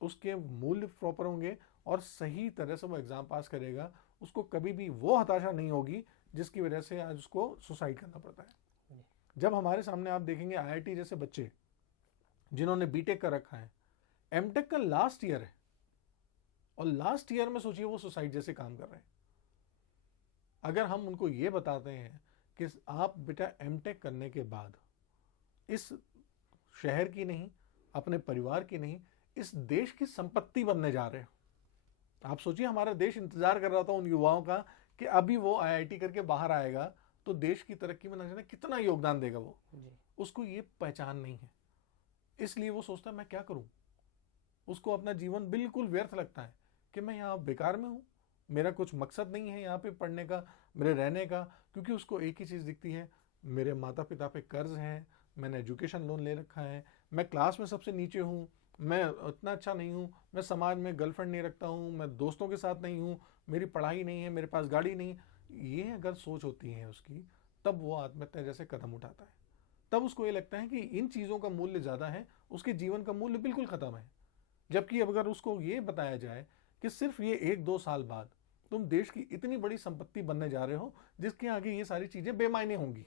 उसके मूल्य प्रॉपर होंगे और सही तरह से वो एग्जाम पास करेगा। उसको कभी भी वो हताशा नहीं होगी जिसकी वजह से आज उसको सुसाइड करना पड़ता है। जब हमारे सामने आप देखेंगे IIT जैसे बच्चे जिन्होंने बीटेक कर रखा है, एमटेक का लास्ट ईयर है और लास्ट ईयर में सोचिए वो सुसाइड जैसे काम कर रहे हैं। अगर हम उनको ये बताते हैं कि आप बेटा एमटेक करने के बाद इस शहर की नहीं, अपने परिवार की नहीं, इस देश की संपत्ति बनने जा रहे हो। आप सोचिए हमारा देश इंतजार कर रहा था उन युवाओं का कि अभी वो IIT करके बाहर आएगा तो देश की तरक्की में न जाने कितना योगदान देगा वो। उसको ये पहचान नहीं है, इसलिए वो सोचता है मैं क्या करूं। उसको अपना जीवन बिल्कुल व्यर्थ लगता है कि मैं यहाँ बेकार में हूँ, मेरा कुछ मकसद नहीं है यहाँ पे पढ़ने का, मेरे रहने का। क्योंकि उसको एक ही चीज़ दिखती है, मेरे माता पिता पे कर्ज है, मैंने एजुकेशन लोन ले रखा है, मैं क्लास में सबसे नीचे हूँ, मैं उतना अच्छा नहीं हूँ, मैं समाज में गर्लफ्रेंड नहीं रखता हूँ, मैं दोस्तों के साथ नहीं हूँ, मेरी पढ़ाई नहीं है, मेरे पास गाड़ी नहीं। ये अगर सोच होती है उसकी, तब वो आत्महत्या जैसे कदम उठाता है। तब उसको ये लगता है कि इन चीज़ों का मूल्य ज़्यादा है, उसके जीवन का मूल्य बिल्कुल ख़त्म है। जबकि अब अगर उसको ये बताया जाए कि सिर्फ ये 1-2 साल बाद तुम देश की इतनी बड़ी संपत्ति बनने जा रहे हो जिसके आगे ये सारी चीज़ें बेमायने होंगी,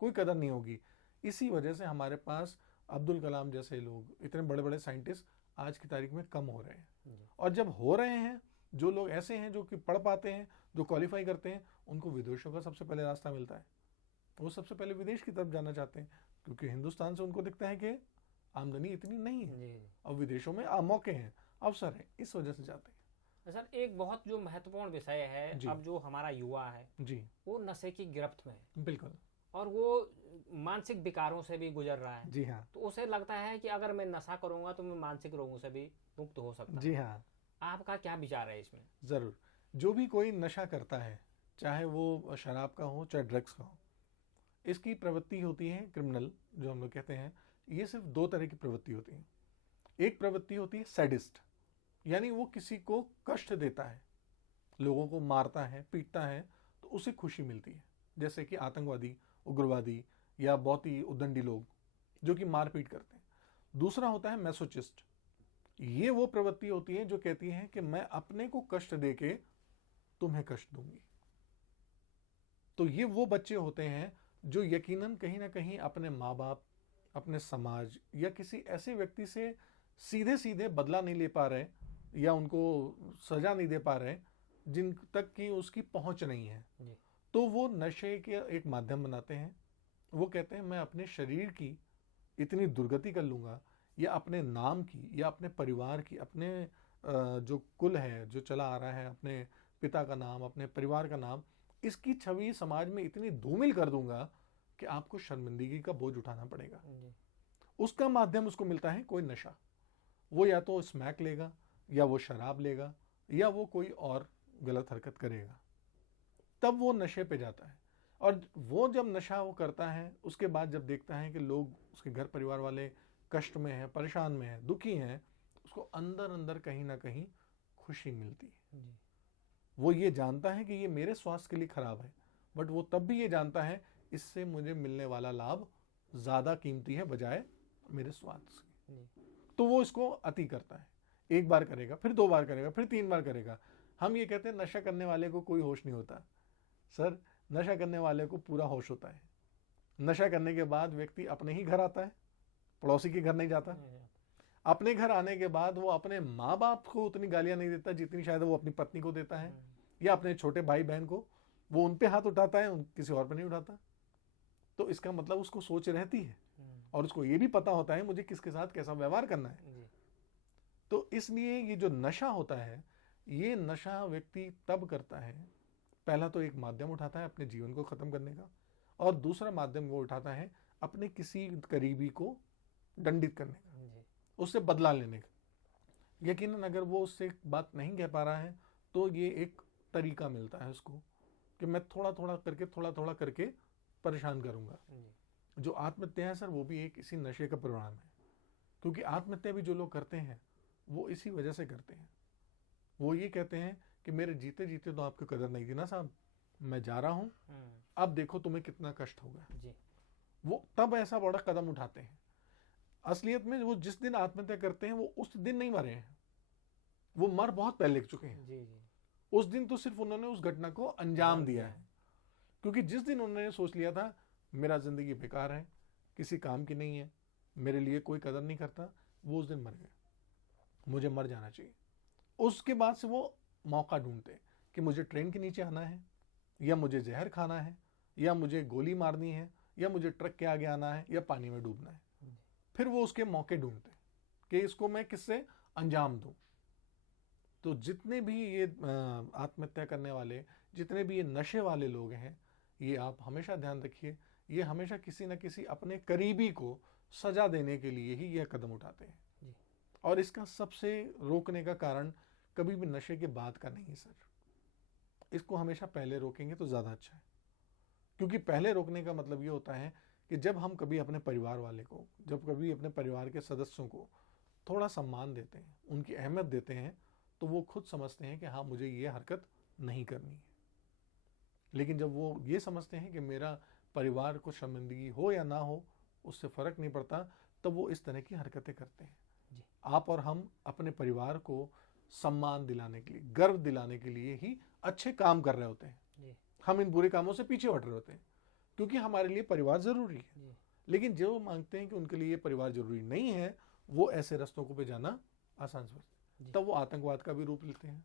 कोई कदर नहीं होगी। इसी वजह से हमारे पास अब्दुल कलाम जैसे लोग, इतने बड़े बड़े साइंटिस्ट आज की तारीख में कम हो रहे हैं। और जब हो रहे हैं, जो लोग ऐसे हैं जो कि पढ़ पाते हैं, जो क्वालिफाई करते हैं, उनको विदेशों का सबसे पहले रास्ता मिलता है। वो सबसे पहले विदेश की तरफ जाना चाहते हैं, क्योंकि हिंदुस्तान से उनको दिखता है कि आमदनी इतनी नहीं है और विदेशों में मौके हैं, अवसर है, इस वजह से जाते हैं। सर, एक बहुत जो महत्वपूर्ण विषय है, अब जो हमारा युवा है जी, वो नशे की गिरफ्त में है। बिल्कुल। और वो मानसिक विकारों से भी गुजर रहा है। जी हाँ। तो उसे लगता है कि अगर मैं नशा करूंगा तो मैं मानसिक रोगों से भी मुक्त हो सकता हूं। जी हाँ, आपका क्या विचार है इसमें? ज़रूर। जो भी कोई नशा करता है, चाहे वो शराब का हो चाहे ड्रग्स का हो, इसकी प्रवृत्ति होती है क्रिमिनल, जो हम लोग कहते हैं। ये सिर्फ 2 तरह की प्रवृत्ति होती है। एक प्रवृत्ति होती है सैडिस्ट, यानी वो किसी को कष्ट देता है, लोगों को मारता है, पीटता है, तो उसे खुशी मिलती है। जैसे कि आतंकवादी, उग्रवादी या बहुत ही उद्दंडी लोग जो कि मारपीट करते हैं। दूसरा होता है मैसोचिस्ट। ये वो प्रवृत्ति होती है जो कहती है कि मैं अपने को कष्ट देके तुम्हें कष्ट दूंगी। तो ये वो बच्चे होते हैं जो यकीनन कहीं ना कहीं अपने माँ बाप, अपने समाज या किसी ऐसे व्यक्ति से सीधे सीधे बदला नहीं ले पा रहे या उनको सजा नहीं दे पा रहे जिन तक की उसकी पहुंच नहीं है। तो वो नशे के एक माध्यम बनाते हैं। वो कहते हैं मैं अपने शरीर की इतनी दुर्गति कर लूँगा, या अपने नाम की, या अपने परिवार की, अपने जो कुल है जो चला आ रहा है, अपने पिता का नाम, अपने परिवार का नाम, इसकी छवि समाज में इतनी धूमिल कर दूंगा कि आपको शर्मिंदगी का बोझ उठाना पड़ेगा। उसका माध्यम उसको मिलता है कोई नशा। वो या तो स्मैक लेगा, या वो शराब लेगा, या वो कोई और गलत हरकत करेगा, तब वो नशे पे जाता है। और वो जब नशा वो करता है, उसके बाद जब देखता है कि लोग, उसके घर परिवार वाले कष्ट में हैं, परेशान में हैं, दुखी हैं, उसको अंदर अंदर कहीं ना कहीं खुशी मिलती है। वो ये जानता है कि ये मेरे स्वास्थ्य के लिए खराब है, बट वो तब भी ये जानता है इससे मुझे मिलने वाला लाभ ज़्यादा कीमती है बजाय मेरे स्वास्थ्य से। तो वो इसको अति करता है। 1 बार करेगा, फिर 2 बार करेगा, फिर 3 बार करेगा। हम ये कहते हैं नशा करने वाले को कोई होश नहीं होता। सर, नशा करने वाले को पूरा होश होता है। नशा करने के बाद व्यक्ति अपने ही घर आता है, पड़ोसी के घर नहीं जाता। अपने घर आने के बाद वो अपने माँ बाप को उतनी गालियां नहीं देता जितनी शायद वो अपनी पत्नी को देता है, या अपने छोटे भाई बहन को। वो उन पे हाथ उठाता है, किसी और पे नहीं उठाता। तो इसका मतलब उसको सोच रहती है, और उसको ये भी पता होता है मुझे किसके साथ कैसा व्यवहार करना है। तो इसलिए ये जो नशा होता है, ये नशा व्यक्ति तब करता है, पहला तो एक माध्यम उठाता है अपने जीवन को खत्म करने का, और दूसरा माध्यम वो उठाता है अपने किसी करीबी को दंडित करने का, उससे बदला लेने का। यकीनन अगर वो उससे बात नहीं कह पा रहा है तो ये एक तरीका मिलता है उसको कि मैं थोड़ा थोड़ा करके परेशान करूंगा। जो आत्महत्या है सर, वो भी एक इसी नशे का परिणाम है। क्योंकि आत्महत्या भी जो लोग करते हैं वो इसी वजह से करते हैं। वो ये कहते हैं कि मेरे जीते जीते तो आपको कदर नहीं थी ना साहब, मैं जा रहा हूं, अब देखो तुम्हें कितना कष्ट होगा। वो तब ऐसा बड़ा कदम उठाते हैं। असलियत में वो जिस दिन आत्महत्या करते हैं वो उस दिन नहीं मरे हैं, वो मर बहुत पहले लिख चुके हैं। उस दिन तो सिर्फ उन्होंने उस घटना को अंजाम दिया है। क्योंकि जिस दिन उन्होंने सोच लिया था मेरा जिंदगी बेकार है, किसी काम की नहीं है, मेरे लिए कोई कदर नहीं करता, वो उस दिन मर गए, मुझे मर जाना चाहिए। उसके बाद से वो मौका ढूंढते कि मुझे ट्रेन के नीचे आना है, या मुझे जहर खाना है, या मुझे गोली मारनी है, या मुझे ट्रक के आगे आना है, या पानी में डूबना है। फिर वो उसके मौके ढूंढते कि इसको मैं किससे अंजाम दूं। तो जितने भी ये आत्महत्या करने वाले, जितने भी ये नशे वाले लोग हैं, ये आप हमेशा ध्यान रखिए, ये हमेशा किसी न किसी अपने करीबी को सजा देने के लिए ही यह कदम उठाते हैं। और इसका सबसे रोकने का कारण कभी भी नशे के बाद का नहीं है सर, इसको हमेशा पहले रोकेंगे तो ज़्यादा अच्छा है। क्योंकि पहले रोकने का मतलब ये होता है कि जब हम कभी अपने परिवार वाले को, जब कभी अपने परिवार के सदस्यों को थोड़ा सम्मान देते हैं, उनकी अहमियत देते हैं, तो वो खुद समझते हैं कि हाँ मुझे ये हरकत नहीं करनी है। लेकिन जब वो ये समझते हैं कि मेरा परिवार को शर्मिंदगी हो या ना हो, उससे फ़र्क नहीं पड़ता, तब वो इस तरह की हरकतें करते हैं। जी। आप और हम अपने परिवार को सम्मान दिलाने के लिए, गर्व दिलाने के लिए ही अच्छे काम कर रहे होते हैं। जी। हम इन बुरे कामों से पीछे हट रहे होते हैं, क्योंकि हमारे लिए परिवार ज़रूरी है। जी। लेकिन जो मांगते हैं कि उनके लिए परिवार ज़रूरी नहीं है, वो ऐसे रास्तों को पे जाना आसान समझते हैं। तब वो आतंकवाद का भी रूप लेते हैं,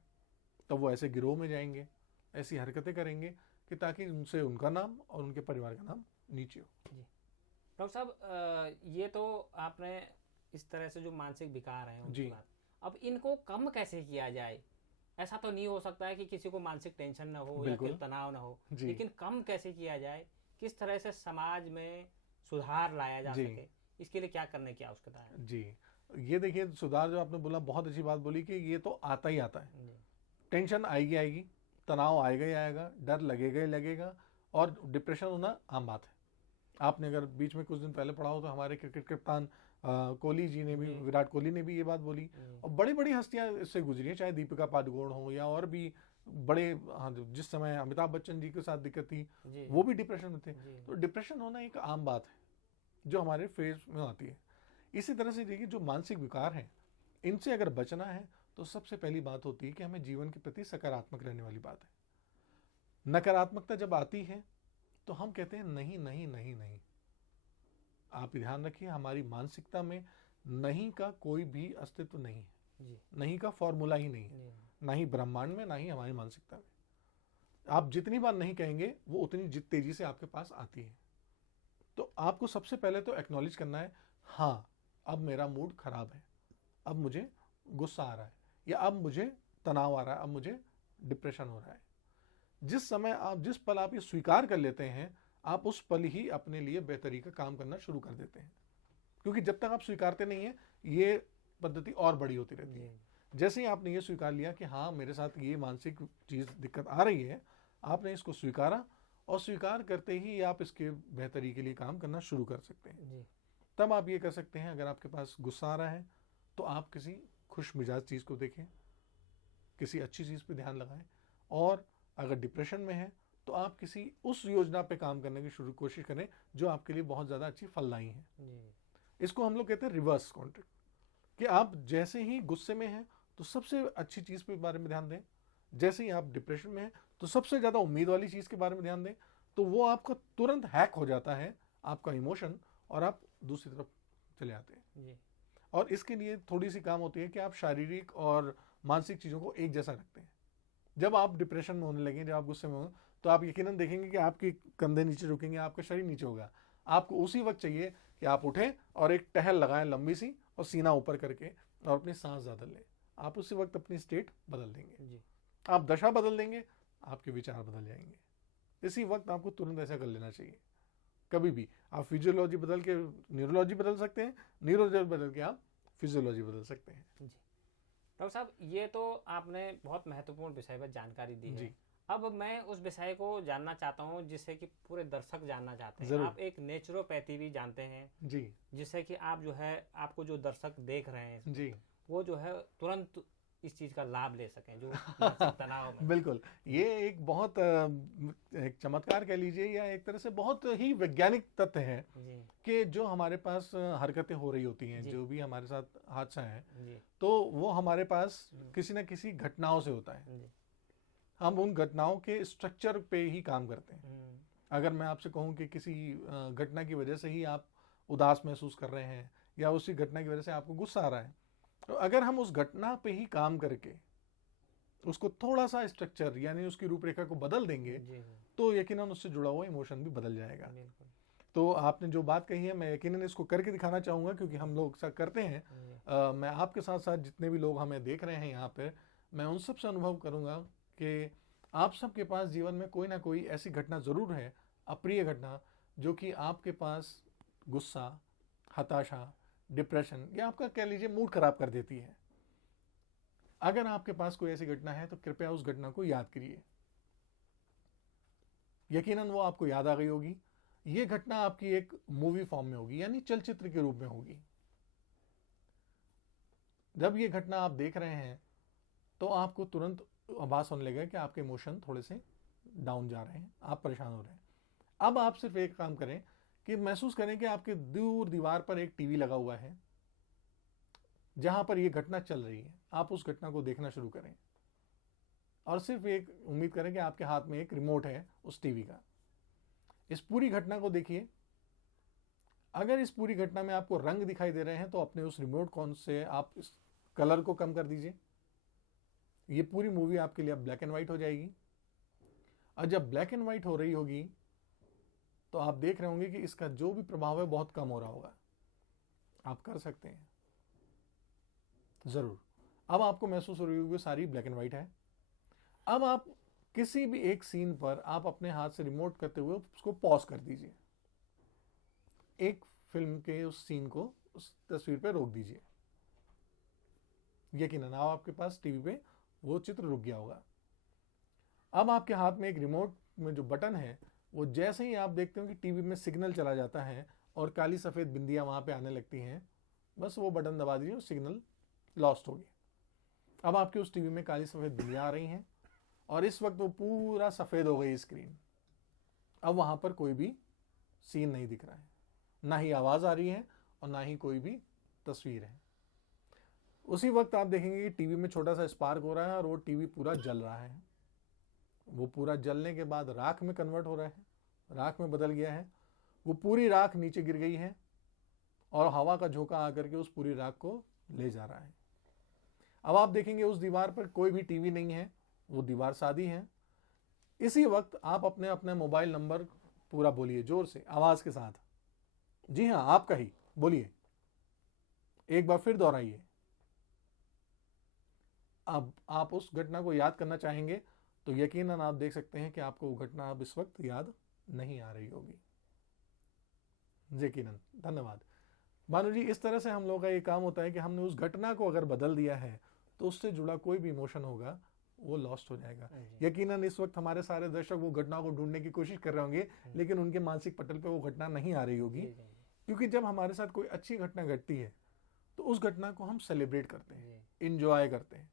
तब वो ऐसे गिरोह में जाएंगे, ऐसी हरकतें करेंगे कि ताकि उनसे उनका नाम और उनके परिवार का नाम नीचे हो। जी। डॉक्टर साहब, ये तो आपने इस तरह से जो मानसिक विकार हैं उनकी जी। बात, अब इनको कम कैसे किया जाए? ऐसा तो नहीं हो सकता है कि किसी को मानसिक टेंशन ना हो या बिल्कुल। फिर तनाव ना हो, जी। लेकिन कम कैसे किया जाए? किस तरह से समाज में सुधार लाया जा जी। सके? इसके लिए क्या करने की आवश्यकता है? जी, ये देखिए, सुधार जो आपने बोला, बहुत अच्छी बात बोली कि ये तो आता ही आता है। जी। टेंशन आएगी आएगी, तनाव आएगा ही आएगा, डर लगेगा ही लगेगा, और डिप्रेशन होना आम बात है। आपने अगर बीच में कुछ दिन पहले पढ़ा हो तो हमारे क्रिकेट कप्तान कोहली जी ने भी, जी। विराट कोहली ने भी ये बात बोली, और बड़ी बड़ी हस्तियां इससे गुजरी हैं, चाहे दीपिका पादुकोण हो या और भी बड़े, हाँ, जिस समय अमिताभ बच्चन जी के साथ दिक्कत थी, जी। वो भी डिप्रेशन में थे। जी। तो डिप्रेशन होना एक आम बात है जो हमारे फेस में आती है। इसी तरह से देखिए, जो मानसिक विकार हैं, इनसे अगर बचना है तो सबसे पहली बात होती है कि हमें जीवन के प्रति सकारात्मक रहने वाली बात है। नकारात्मकता जब आती है तो हम कहते हैं नहीं नहीं नहीं नहीं। आप ध्यान रखिए, हमारी मानसिकता में नहीं का कोई भी अस्तित्व नहीं है। जी। नहीं का फॉर्मूला ही नहीं है, जी। ना ही ब्रह्मांड में, ना ही हमारी मानसिकता में। आप जितनी बार नहीं कहेंगे, वो उतनी तेजी से आपके पास आती है। तो आपको सबसे पहले तो एक्नॉलेज करना है, हाँ, अब मेरा मूड खराब है, अब मुझे गुस्सा आ रहा है, या अब मुझे तनाव आ रहा है, अब मुझे डिप्रेशन हो रहा है। जिस पल आप ये स्वीकार कर लेते हैं, आप उस पल ही अपने लिए बेहतरी का काम करना शुरू कर देते हैं। क्योंकि जब तक आप स्वीकारते नहीं हैं, ये पद्धति और बड़ी होती रहती है। जैसे ही आपने ये स्वीकार लिया कि हाँ, मेरे साथ ये मानसिक चीज़ दिक्कत आ रही है, आपने इसको स्वीकारा, और स्वीकार करते ही आप इसके बेहतरी के लिए काम करना शुरू कर सकते हैं। जी। तब आप ये कर सकते हैं, अगर आपके पास गुस्सा आ रहा है तो आप किसी खुश मिजाज चीज़ को देखें, किसी अच्छी चीज़ पे ध्यान लगाएं, और अगर डिप्रेशन में है तो आप किसी उस योजना पे काम करने की कोशिश करें जो आपके लिए बहुत ज़्यादा अच्छी फलदायी है। इसको हम लोग कहते हैं रिवर्स कॉन्ट्रैक्ट, कि आप जैसे ही गुस्से में हैं तो सबसे अच्छी चीज़ के बारे में ध्यान दें, जैसे ही आप डिप्रेशन में हैं तो सबसे ज़्यादा उम्मीद वाली चीज़ के बारे में ध्यान दें, तो वो आपका तुरंत हैक हो जाता है, आपका इमोशन, और आप दूसरी तरफ चले आते हैं। जी। और इसके लिए थोड़ी सी काम होती है कि आप शारीरिक और मानसिक चीज़ों को एक जैसा रखते हैं। जब आप डिप्रेशन में होने लगें, जब आप गुस्से में हों, तो आप यकीनन देखेंगे कि आपके कंधे नीचे झुकेंगे, आपका शरीर नीचे होगा। आपको उसी वक्त चाहिए कि आप उठें और एक टहल लगाएं लंबी सी, और सीना ऊपर करके, और अपनी सांस ज़्यादा लें। आप उसी वक्त अपनी स्टेट बदल देंगे। जी। आप दशा बदल देंगे, आपके विचार बदल जाएंगे। इसी वक्त आपको तुरंत ऐसा कर लेना चाहिए। कभी भी आप फिजियोलॉजी बदल के न्यूरोलॉजी बदल सकते हैं, न्यूरोलॉजी बदल के आप फिजियोलॉजी बदल सकते हैं। जी। डॉक्टर साहब, ये तो आपने बहुत महत्वपूर्ण विषय पर जानकारी दी है। जी। अब मैं उस विषय को जानना चाहता हूँ जिससे कि पूरे दर्शक जानना चाहते हैं। जरूर। आप एक नेचुरोपैथी भी जानते हैं जी। जिससे कि आप जो है, आपको जो दर्शक देख रहे हैं जी। वो जो है तुरंत इस चीज़ का लाभ ले सकें, जो मानसिक तनाव में। बिल्कुल, ये एक बहुत एक चमत्कार कह लीजिए, या एक तरह से बहुत ही वैज्ञानिक तथ्य है जी। कि जो हमारे पास हरकतें हो रही होती हैं, जी। जो भी हमारे साथ हादसा है, जी। तो वो हमारे पास किसी न किसी घटनाओं से होता है। जी। हम उन घटनाओं के स्ट्रक्चर पे ही काम करते हैं। अगर मैं आपसे कहूँ कि किसी घटना की वजह से ही आप उदास महसूस कर रहे हैं, या उसी घटना की वजह से आपको गुस्सा आ रहा है, तो अगर हम उस घटना पे ही काम करके उसको थोड़ा सा स्ट्रक्चर, यानी उसकी रूपरेखा को बदल देंगे, जी। तो यकीनन उससे जुड़ा हुआ इमोशन भी बदल जाएगा। बिल्कुल। तो आपने जो बात कही है, मैं यकीनन इसको करके दिखाना चाहूँगा, क्योंकि हम लोग सब करते हैं। मैं आपके साथ साथ जितने भी लोग हमें देख रहे हैं यहाँ पे, मैं उन सब से अनुभव करूँगा कि आप सबके पास जीवन में कोई ना कोई ऐसी घटना ज़रूर है, अप्रिय घटना, जो कि आपके पास गुस्सा, हताशा, डिप्रेशन, या आपका कह लीजिए मूड खराब कर देती है। अगर आपके पास कोई ऐसी घटना है तो कृपया उस घटना को याद करिए। यकीनन वो आपको याद आ गई होगी। ये घटना आपकी एक मूवी फॉर्म में होगी, यानी चलचित्र के रूप में होगी। जब ये घटना आप देख रहे हैं तो आपको तुरंत आभास होने लगेगा कि आपके इमोशन थोड़े से डाउन जा रहे हैं, आप परेशान हो रहे हैं। अब आप सिर्फ एक काम करें कि महसूस करें कि आपके दूर दीवार पर एक टीवी लगा हुआ है जहां पर यह घटना चल रही है। आप उस घटना को देखना शुरू करें और सिर्फ एक उम्मीद करें कि आपके हाथ में एक रिमोट है उस टीवी का। इस पूरी घटना को देखिए। अगर इस पूरी घटना में आपको रंग दिखाई दे रहे हैं तो अपने उस रिमोट कौन से आप इस कलर को कम कर दीजिए। ये पूरी मूवी आपके लिए अब ब्लैक एंड व्हाइट हो जाएगी। और जब ब्लैक एंड व्हाइट हो रही होगी तो आप देख रहे होंगे कि इसका जो भी प्रभाव है बहुत कम हो रहा होगा। आप कर सकते हैं जरूर। अब आपको महसूस हो रही होगी सारी ब्लैक एंड व्हाइट है। अब आप किसी भी एक सीन पर आप अपने हाथ से रिमोट करते हुए उसको पॉज कर दीजिए। एक फिल्म के उस सीन को उस तस्वीर पे रोक दीजिए। यकीनन अब आपके पास टीवी पे वो चित्र रुक गया होगा। अब आपके हाथ में एक रिमोट में जो बटन है वो जैसे ही आप देखते हो कि टीवी में सिग्नल चला जाता है और काली सफेद बिंदियां वहां पे आने लगती हैं, बस वो बटन दबा दीजिए, सिग्नल लॉस्ट हो गया। अब आपके उस टीवी में काली सफेद बिंदियां आ रही हैं और इस वक्त वो पूरा सफेद हो गई स्क्रीन। अब वहां पर कोई भी सीन नहीं दिख रहा है, ना ही आवाज आ रही है और ना ही कोई भी तस्वीर है। उसी वक्त आप देखेंगे कि टीवी में छोटा सा स्पार्क हो रहा है और वो टीवी पूरा जल रहा है। वो पूरा जलने के बाद राख में कन्वर्ट हो रहा है, राख में बदल गया है। वो पूरी राख नीचे गिर गई है और हवा का झोंका आकर के उस पूरी राख को ले जा रहा है। अब आप देखेंगे उस दीवार पर कोई भी टीवी नहीं है, वो दीवार सादी है। इसी वक्त आप अपने अपने मोबाइल नंबर पूरा बोलिए जोर से, आवाज के साथ। जी हाँ, आपका ही बोलिए, एक बार फिर दोहराइए। अब आप उस घटना को याद करना चाहेंगे तो यकीनन आप देख सकते हैं कि आपको वो घटना अब इस वक्त याद नहीं आ रही होगी। यकीनन। धन्यवाद भानु जी। इस तरह से हम लोगों का ये काम होता है कि हमने उस घटना को अगर बदल दिया है तो उससे जुड़ा कोई भी इमोशन होगा वो लॉस्ट हो जाएगा। यकीनन इस वक्त हमारे सारे दर्शक वो घटना को ढूंढने की कोशिश कर रहे होंगे, लेकिन उनके मानसिक पटल पे वो घटना नहीं आ रही होगी। क्योंकि जब हमारे साथ कोई अच्छी घटना घटती है तो उस घटना को हम सेलिब्रेट करते हैं, इंजॉय करते हैं,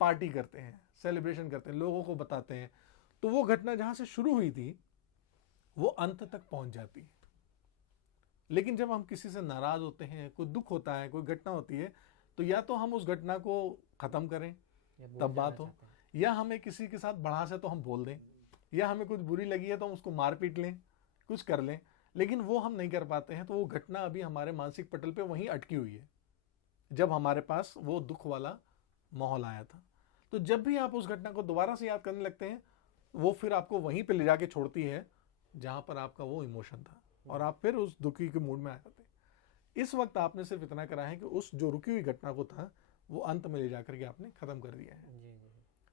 पार्टी करते हैं, सेलिब्रेशन करते हैं, लोगों को बताते हैं। तो वो घटना जहां से शुरू हुई थी वो अंत तक पहुंच जाती है। लेकिन जब हम किसी से नाराज होते हैं, कोई दुख होता है, कोई घटना होती है, तो या तो हम उस घटना को खत्म करें तब बात हो, या हमें किसी के साथ भड़ास है तो हम बोल दें, या हमें कुछ बुरी लगी है तो हम उसको मार पीट लें, कुछ कर लें। लेकिन वो हम नहीं कर पाते हैं। तो वो घटना अभी हमारे मानसिक पटल पे वहीं अटकी हुई है जब हमारे पास वो दुख वाला माहौल आया था। तो जब भी आप उस घटना को दोबारा से याद करने लगते हैं वो फिर आपको वहीं पे ले जाके छोड़ती है जहां पर आपका वो इमोशन था और आप फिर उस दुखी के मूड में आ जाते हैं। इस वक्त आपने सिर्फ इतना करा है कि उस जो रुकी हुई घटना को था वो अंत में ले जाकर के आपने खत्म कर दिया है।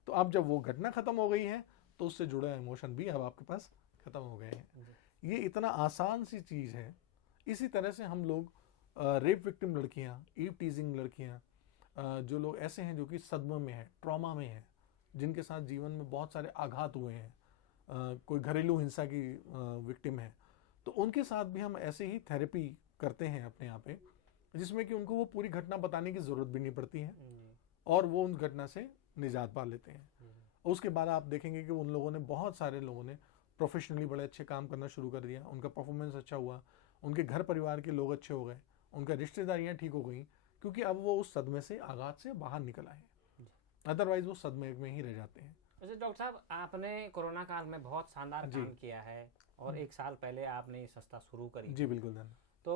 तो अब जब वो घटना खत्म हो गई है तो उससे जुड़े इमोशन भी अब आपके पास खत्म हो गए हैं। ये इतना आसान सी चीज है। इसी तरह से हम लोग रेप विक्टिम लड़कियां, ईव टीजिंग लड़कियां, जो लोग ऐसे हैं जो कि सदमे में है, ट्रॉमा में है, जिनके साथ जीवन में बहुत सारे आघात हुए हैं, कोई घरेलू हिंसा की विक्टिम है, तो उनके साथ भी हम ऐसे ही थेरेपी करते हैं अपने यहाँ पे, जिसमें कि उनको वो पूरी घटना बताने की जरूरत भी नहीं पड़ती है और वो उन घटना से निजात पा लेते हैं। उसके बाद आप देखेंगे कि उन लोगों ने, बहुत सारे लोगों ने प्रोफेशनली बड़े अच्छे काम करना शुरू कर दिया, उनका परफॉर्मेंस अच्छा हुआ, उनके घर परिवार के लोग अच्छे हो गए, उनका रिश्तेदारियां ठीक हो गई, क्योंकि अब वो उस सदमे से, आघात से बाहर निकल आए। अदरवाइज वो सदमे में ही रह जाते हैं। वैसे डॉक्टर साहब, आपने कोरोना काल में बहुत शानदार काम किया है और 1 साल पहले आपने ये संस्था शुरू करी। जी बिल्कुल धन्यवाद। तो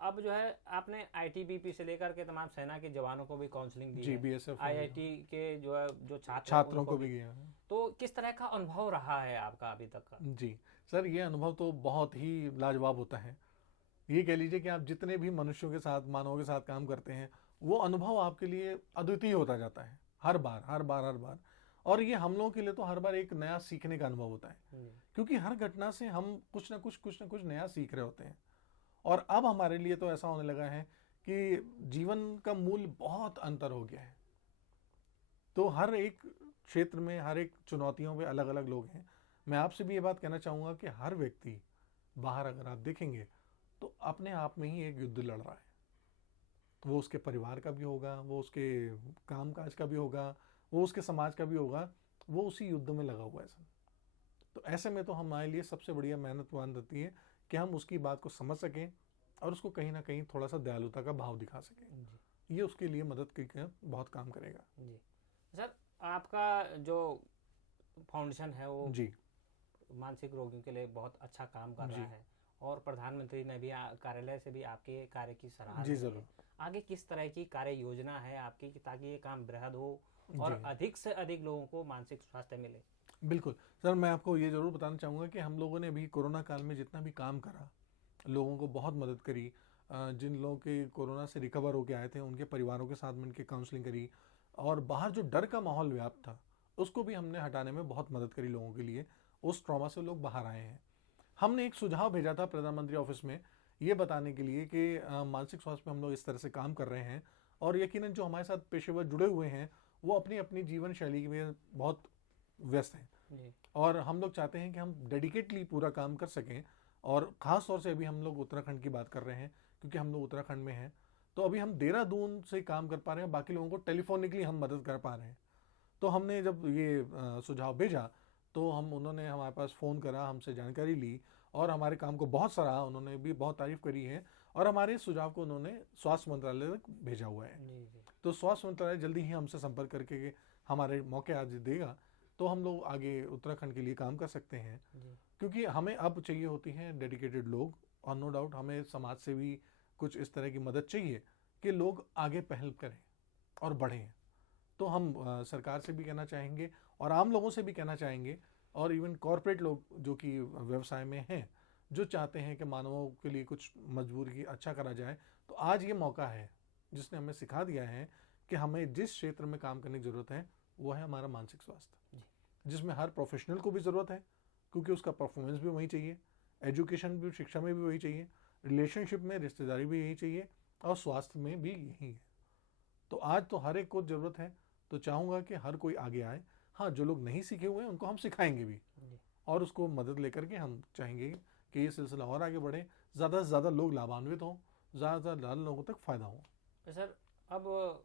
अब जो है आपने आईटीबीपी से लेकर के तमाम सेना के जवानों को भी काउंसलिंग दी जी, है, बीएसएफ आईआईटी के जो है जो छात्रों को भी किया है। तो किस तरह का अनुभव रहा है आपका अभी तक का? जी सर, ये अनुभव तो बहुत ही लाजवाब होता है। ये कह लीजिए कि आप जितने भी मनुष्यों के साथ, मानवों के साथ काम करते हैं, वो अनुभव आपके लिए अद्वितीय होता जाता है हर बार हर बार हर बार। और ये हम लोगों के लिए तो हर बार एक नया सीखने का अनुभव होता है, क्योंकि हर घटना से हम कुछ ना कुछ नया सीख रहे होते हैं। और अब हमारे लिए तो ऐसा होने लगा है कि जीवन का मूल्य बहुत अंतर हो गया है। तो हर एक क्षेत्र में, हर एक चुनौतियों पे अलग अलग लोग हैं। मैं आपसे भी ये बात कहना चाहूँगा कि हर व्यक्ति बाहर अगर आप देखेंगे तो अपने आप में ही एक युद्ध लड़ रहा है। वो उसके परिवार का भी होगा, वो उसके काम काज का भी होगा, वो उसके समाज का भी होगा, वो उसी युद्ध में लगा हुआ है सब। तो ऐसे में तो हमारे लिए सबसे बढ़िया मेहनत मान रहती है कि हम उसकी बात को समझ सकें और उसको कहीं ना कहीं थोड़ा सा दयालुता का भाव दिखा सकें। जी ये उसके लिए मदद करके बहुत काम करेगा। जी। सर, आपका जो फाउंडेशन है वो जी मानसिक रोगियों के लिए बहुत अच्छा काम कर जी रहा है और प्रधानमंत्री ने भी कार्यालय से भी आपके कार्य की सराहना जी की ज़रूर। है। आगे किस तरह की कार्य योजना है आपकी कि ताकि ये काम बृहद हो और जी अधिक से अधिक लोगों को मानसिक स्वास्थ्य मिले? बिल्कुल सर, मैं आपको ये ज़रूर बताना चाहूँगा कि हम लोगों ने भी कोरोना काल में जितना भी काम करा, लोगों को बहुत मदद करी। जिन लोगों के कोरोना से रिकवर होके आए थे उनके परिवारों के साथ मिलकर काउंसलिंग करी और बाहर जो डर का माहौल व्याप्त था उसको भी हमने हटाने में बहुत मदद करी लोगों के लिए। उस ट्रॉमा से लोग बाहर आए हैं। हमने एक सुझाव भेजा था प्रधानमंत्री ऑफिस में ये बताने के लिए कि मानसिक स्वास्थ्य पे हम लोग इस तरह से काम कर रहे हैं और यकीनन जो हमारे साथ पेशेवर जुड़े हुए हैं वो अपनी अपनी जीवन शैली में बहुत व्यस्त हैं जी और हम लोग चाहते हैं कि हम डेडिकेटली पूरा काम कर सकें। और ख़ास तौर से अभी हम लोग उत्तराखंड की बात कर रहे हैं क्योंकि हम लोग उत्तराखंड में हैं। तो अभी हम देहरादून से काम कर पा रहे हैं, बाकी लोगों को टेलीफोनिकली हम मदद कर पा रहे हैं। तो हमने जब ये सुझाव भेजा तो उन्होंने हमारे पास फ़ोन करा, हमसे जानकारी ली और हमारे काम को बहुत सराहा। उन्होंने भी बहुत तारीफ़ करी है और हमारे सुझाव को उन्होंने स्वास्थ्य मंत्रालय तक भेजा हुआ है। जी जी तो स्वास्थ्य मंत्रालय जल्दी ही हमसे संपर्क करके हमारे मौके आज देगा तो हम लोग आगे उत्तराखंड के लिए काम कर सकते हैं। जी क्योंकि हमें अब चाहिए होती हैं डेडिकेटेड लोग और नो डाउट हमें समाज से भी कुछ इस तरह की मदद चाहिए कि लोग आगे पहल करें और बढ़ें। तो हम सरकार से भी कहना चाहेंगे और आम लोगों से भी कहना चाहेंगे और इवन कॉरपोरेट लोग जो कि व्यवसाय में हैं, जो चाहते हैं कि मानवों के लिए कुछ मजबूरी की अच्छा करा जाए, तो आज ये मौका है जिसने हमें सिखा दिया है कि हमें जिस क्षेत्र में काम करने की ज़रूरत है वो है हमारा मानसिक स्वास्थ्य, जिसमें हर प्रोफेशनल को भी ज़रूरत है क्योंकि उसका परफॉर्मेंस भी वही चाहिए, एजुकेशन भी, शिक्षा में भी वही चाहिए, रिलेशनशिप में रिश्तेदारी भी यही चाहिए और स्वास्थ्य में भी यही है। तो आज तो हर एक को ज़रूरत है, तो चाहूँगा कि हर कोई आगे आए। हाँ, जो लोग नहीं सीखे हुए हैं उनको हम सिखाएंगे भी और उसको मदद लेकर के हम चाहेंगे कि ये सिलसिला और आगे बढ़े, ज़्यादा से ज़्यादा लोग लाभान्वित हों, ज़्यादा से ज़्यादा लोगों तक फ़ायदा हो। तो सर, अब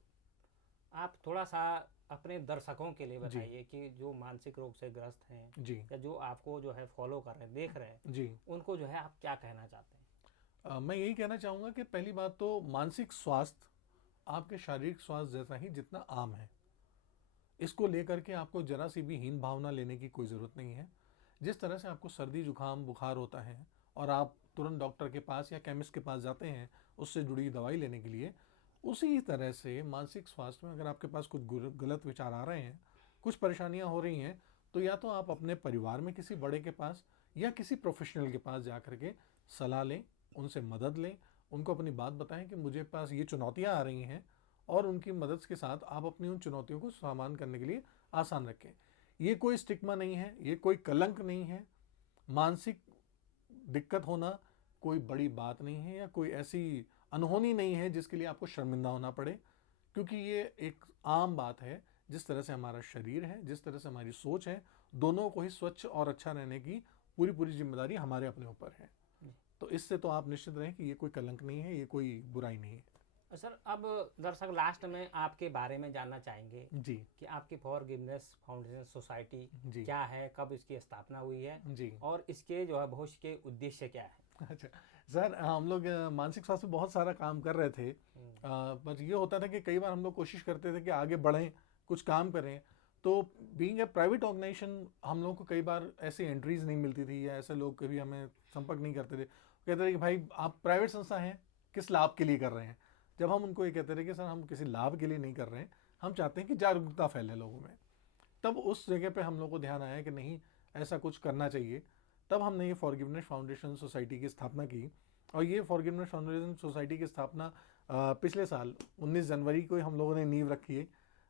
आप थोड़ा सा अपने दर्शकों के लिए जी बताइए कि जो मानसिक रोग से ग्रस्त हैं जी या जो आपको जो है फॉलो कर रहे हैं, देख रहे हैं, जी उनको जो है आप क्या कहना चाहते हैं? मैं यही कहना चाहूँगा कि पहली बात तो मानसिक स्वास्थ्य आपके शारीरिक स्वास्थ्य जैसा ही जितना आम है, इसको लेकर के आपको जरा सी भी हीन भावना लेने की कोई ज़रूरत नहीं है। जिस तरह से आपको सर्दी जुकाम बुखार होता है और आप तुरंत डॉक्टर के पास या केमिस्ट के पास जाते हैं उससे जुड़ी दवाई लेने के लिए, उसी तरह से मानसिक स्वास्थ्य में अगर आपके पास कुछ गलत विचार आ रहे हैं, कुछ परेशानियां हो रही हैं, तो या तो आप अपने परिवार में किसी बड़े के पास या किसी प्रोफेशनल के पास जा कर के सलाह लें, उनसे मदद लें, उनको अपनी बात बताएं कि मुझे पास ये चुनौतियां आ रही हैं और उनकी मदद के साथ आप अपनी उन चुनौतियों को सामान करने के लिए आसान रखें। ये कोई स्टिग्मा नहीं है, ये कोई कलंक नहीं है। मानसिक दिक्कत होना कोई बड़ी बात नहीं है या कोई ऐसी अनहोनी नहीं है जिसके लिए आपको शर्मिंदा होना पड़े, क्योंकि ये एक आम बात है। जिस तरह से हमारा शरीर है, जिस तरह से हमारी सोच है, दोनों को ही स्वच्छ और अच्छा रहने की पूरी पूरी जिम्मेदारी हमारे अपने ऊपर है। तो इससे तो आप निश्चित रहें कि ये कोई कलंक नहीं है, ये कोई बुराई नहीं है। सर, अब दर्शक लास्ट में आपके बारे में जानना चाहेंगे जी कि आपकी फॉरगिवनेस फाउंडेशन सोसाइटी जी क्या है, कब इसकी स्थापना हुई है जी और इसके जो है भविष्य के उद्देश्य क्या है? अच्छा सर, हम लोग मानसिक स्वास्थ्य पे बहुत सारा काम कर रहे थे। बस ये होता था कि कई बार हम लोग कोशिश करते थे कि आगे बढ़ें, कुछ काम करें। तो बीइंग ए प्राइवेट ऑर्गेनाइजेशन हम लोग को कई बार ऐसी एंट्रीज नहीं मिलती थी या ऐसे लोग कभी हमें संपर्क नहीं करते थे। कहते थे कि भाई आप प्राइवेट संस्था हैं, किस लाभ के लिए कर रहे हैं। जब हम उनको ये कहते थे कि सर हम किसी लाभ के लिए नहीं कर रहे हैं, हम चाहते हैं कि जागरूकता फैले लोगों में, तब उस जगह पे हम लोग को ध्यान आया कि नहीं, ऐसा कुछ करना चाहिए। तब हमने ये फॉरगिवनेस फाउंडेशन सोसाइटी की स्थापना की और ये फॉरगिवनेस फाउंडेशन सोसाइटी की स्थापना पिछले साल 19 जनवरी को हम लोगों ने नींव रखी है,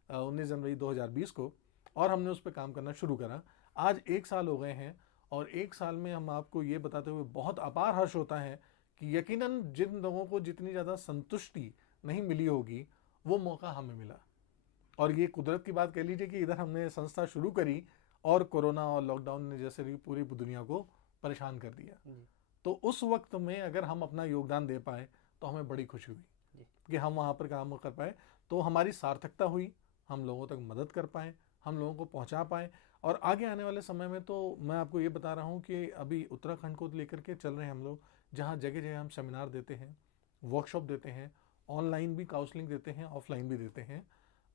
19 जनवरी 2020 को, और हमने उस पर काम करना शुरू करा। आज 1 साल हो गए हैं और 1 साल में हम आपको ये बताते हुए बहुत अपार हर्ष होता है कि यकीनन जिन लोगों को जितनी ज़्यादा संतुष्टि नहीं मिली होगी वो मौका हमें मिला। और ये कुदरत की बात कह लीजिए कि इधर हमने संस्था शुरू करी और कोरोना और लॉकडाउन ने जैसे पूरी दुनिया को परेशान कर दिया। तो उस वक्त में अगर हम अपना योगदान दे पाए तो हमें बड़ी खुशी हुई कि हम वहाँ पर काम कर पाए। तो हमारी सार्थकता हुई, हम लोगों तक मदद कर पाए, हम लोगों को पहुंचा पाएँ। और आगे आने वाले समय में तो मैं आपको ये बता रहा हूँ कि अभी उत्तराखंड को लेकर के चल रहे हैं हम लोग, जहाँ जगह-जगह हम सेमिनार देते हैं, वर्कशॉप देते हैं, ऑनलाइन भी काउंसलिंग देते हैं, ऑफलाइन भी देते हैं।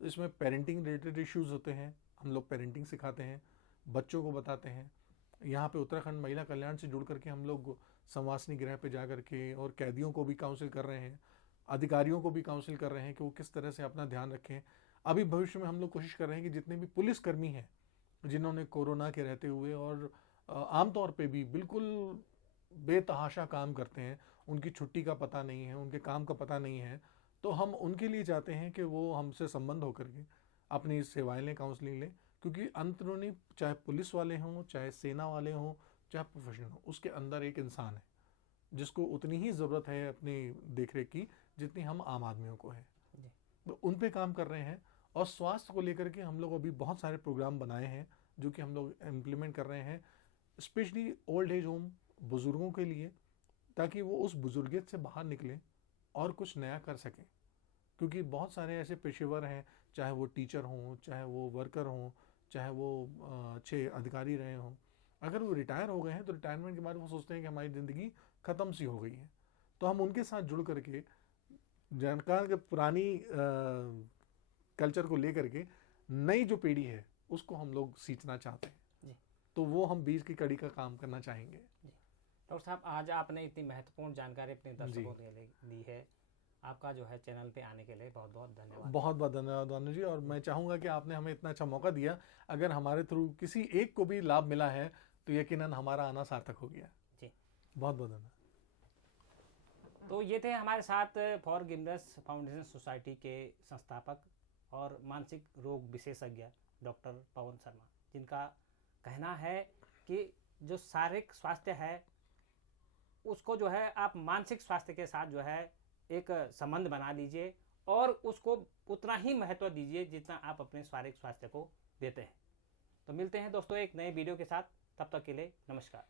इसमें पेरेंटिंग रिलेटेड इश्यूज़ होते हैं, हम लोग पेरेंटिंग सिखाते हैं, बच्चों को बताते हैं। यहाँ पे उत्तराखंड महिला कल्याण से जुड़ करके हम लोग संवासनी गृह पे जा करके और कैदियों को भी काउंसिल कर रहे हैं, अधिकारियों को भी काउंसिल कर रहे हैं कि वो किस तरह से अपना ध्यान रखें। अभी भविष्य में हम लोग कोशिश कर रहे हैं कि जितने भी पुलिसकर्मी हैं जिन्होंने कोरोना के रहते हुए और आमतौर पे भी बिल्कुल बेतहाशा काम करते हैं, उनकी छुट्टी का पता नहीं है, उनके काम का पता नहीं है, तो हम उनके लिए चाहते हैं कि वो हमसे संबंध होकर के अपनी सेवाएं लें, काउंसलिंग लें। क्योंकि अंतरूनी चाहे पुलिस वाले हों, चाहे सेना वाले हों, चाहे प्रोफेशनल हो, उसके अंदर एक इंसान है जिसको उतनी ही ज़रूरत है अपनी देखरेख की जितनी हम आम आदमियों को है। तो उन पे काम कर रहे हैं। और स्वास्थ्य को लेकर के हम लोग अभी बहुत सारे प्रोग्राम बनाए हैं जो कि हम लोग इम्प्लीमेंट कर रहे हैं, स्पेशली ओल्ड एज होम बुज़ुर्गों के लिए, ताकि वो उस बुजुर्गियत से बाहर निकलें और कुछ नया कर सकें। क्योंकि बहुत सारे ऐसे पेशेवर हैं, चाहे वो टीचर हों, चाहे वो वर्कर हों, चाहे वो अच्छे अधिकारी रहे हों, अगर वो रिटायर हो गए हैं तो रिटायरमेंट के बाद वो सोचते हैं कि हमारी ज़िंदगी ख़त्म सी हो गई है। तो हम उनके साथ जुड़ करके जानकार के पुरानी कल्चर को लेकर के नई जो पीढ़ी है उसको हम लोग सींचना चाहते हैं जी। तो वो हम बीज की कड़ी का काम करना चाहेंगे। डॉक्टर साहब, आज आपने इतनी महत्वपूर्ण जानकारी अपने दर्शकों के लिए दी है। आपका जो है चैनल पे आने के लिए बहुत बहुत धन्यवाद। बहुत बहुत धन्यवाद भानु जी। और मैं चाहूँगा कि आपने हमें इतना अच्छा मौका दिया, अगर हमारे थ्रू किसी एक को भी लाभ मिला है तो यकीनन हमारा आना सार्थक हो गया जी। बहुत बहुत धन्यवाद। तो ये थे हमारे साथ फॉरगिवनेस फाउंडेशन सोसाइटी के संस्थापक और मानसिक रोग विशेषज्ञ डॉक्टर पवन शर्मा, जिनका कहना है कि जो शारीरिक स्वास्थ्य है उसको जो है आप मानसिक स्वास्थ्य के साथ जो है एक संबंध बना लीजिए और उसको उतना ही महत्व दीजिए जितना आप अपने शारीरिक स्वास्थ्य को देते हैं। तो मिलते हैं दोस्तों एक नए वीडियो के साथ, तब तक के लिए नमस्कार।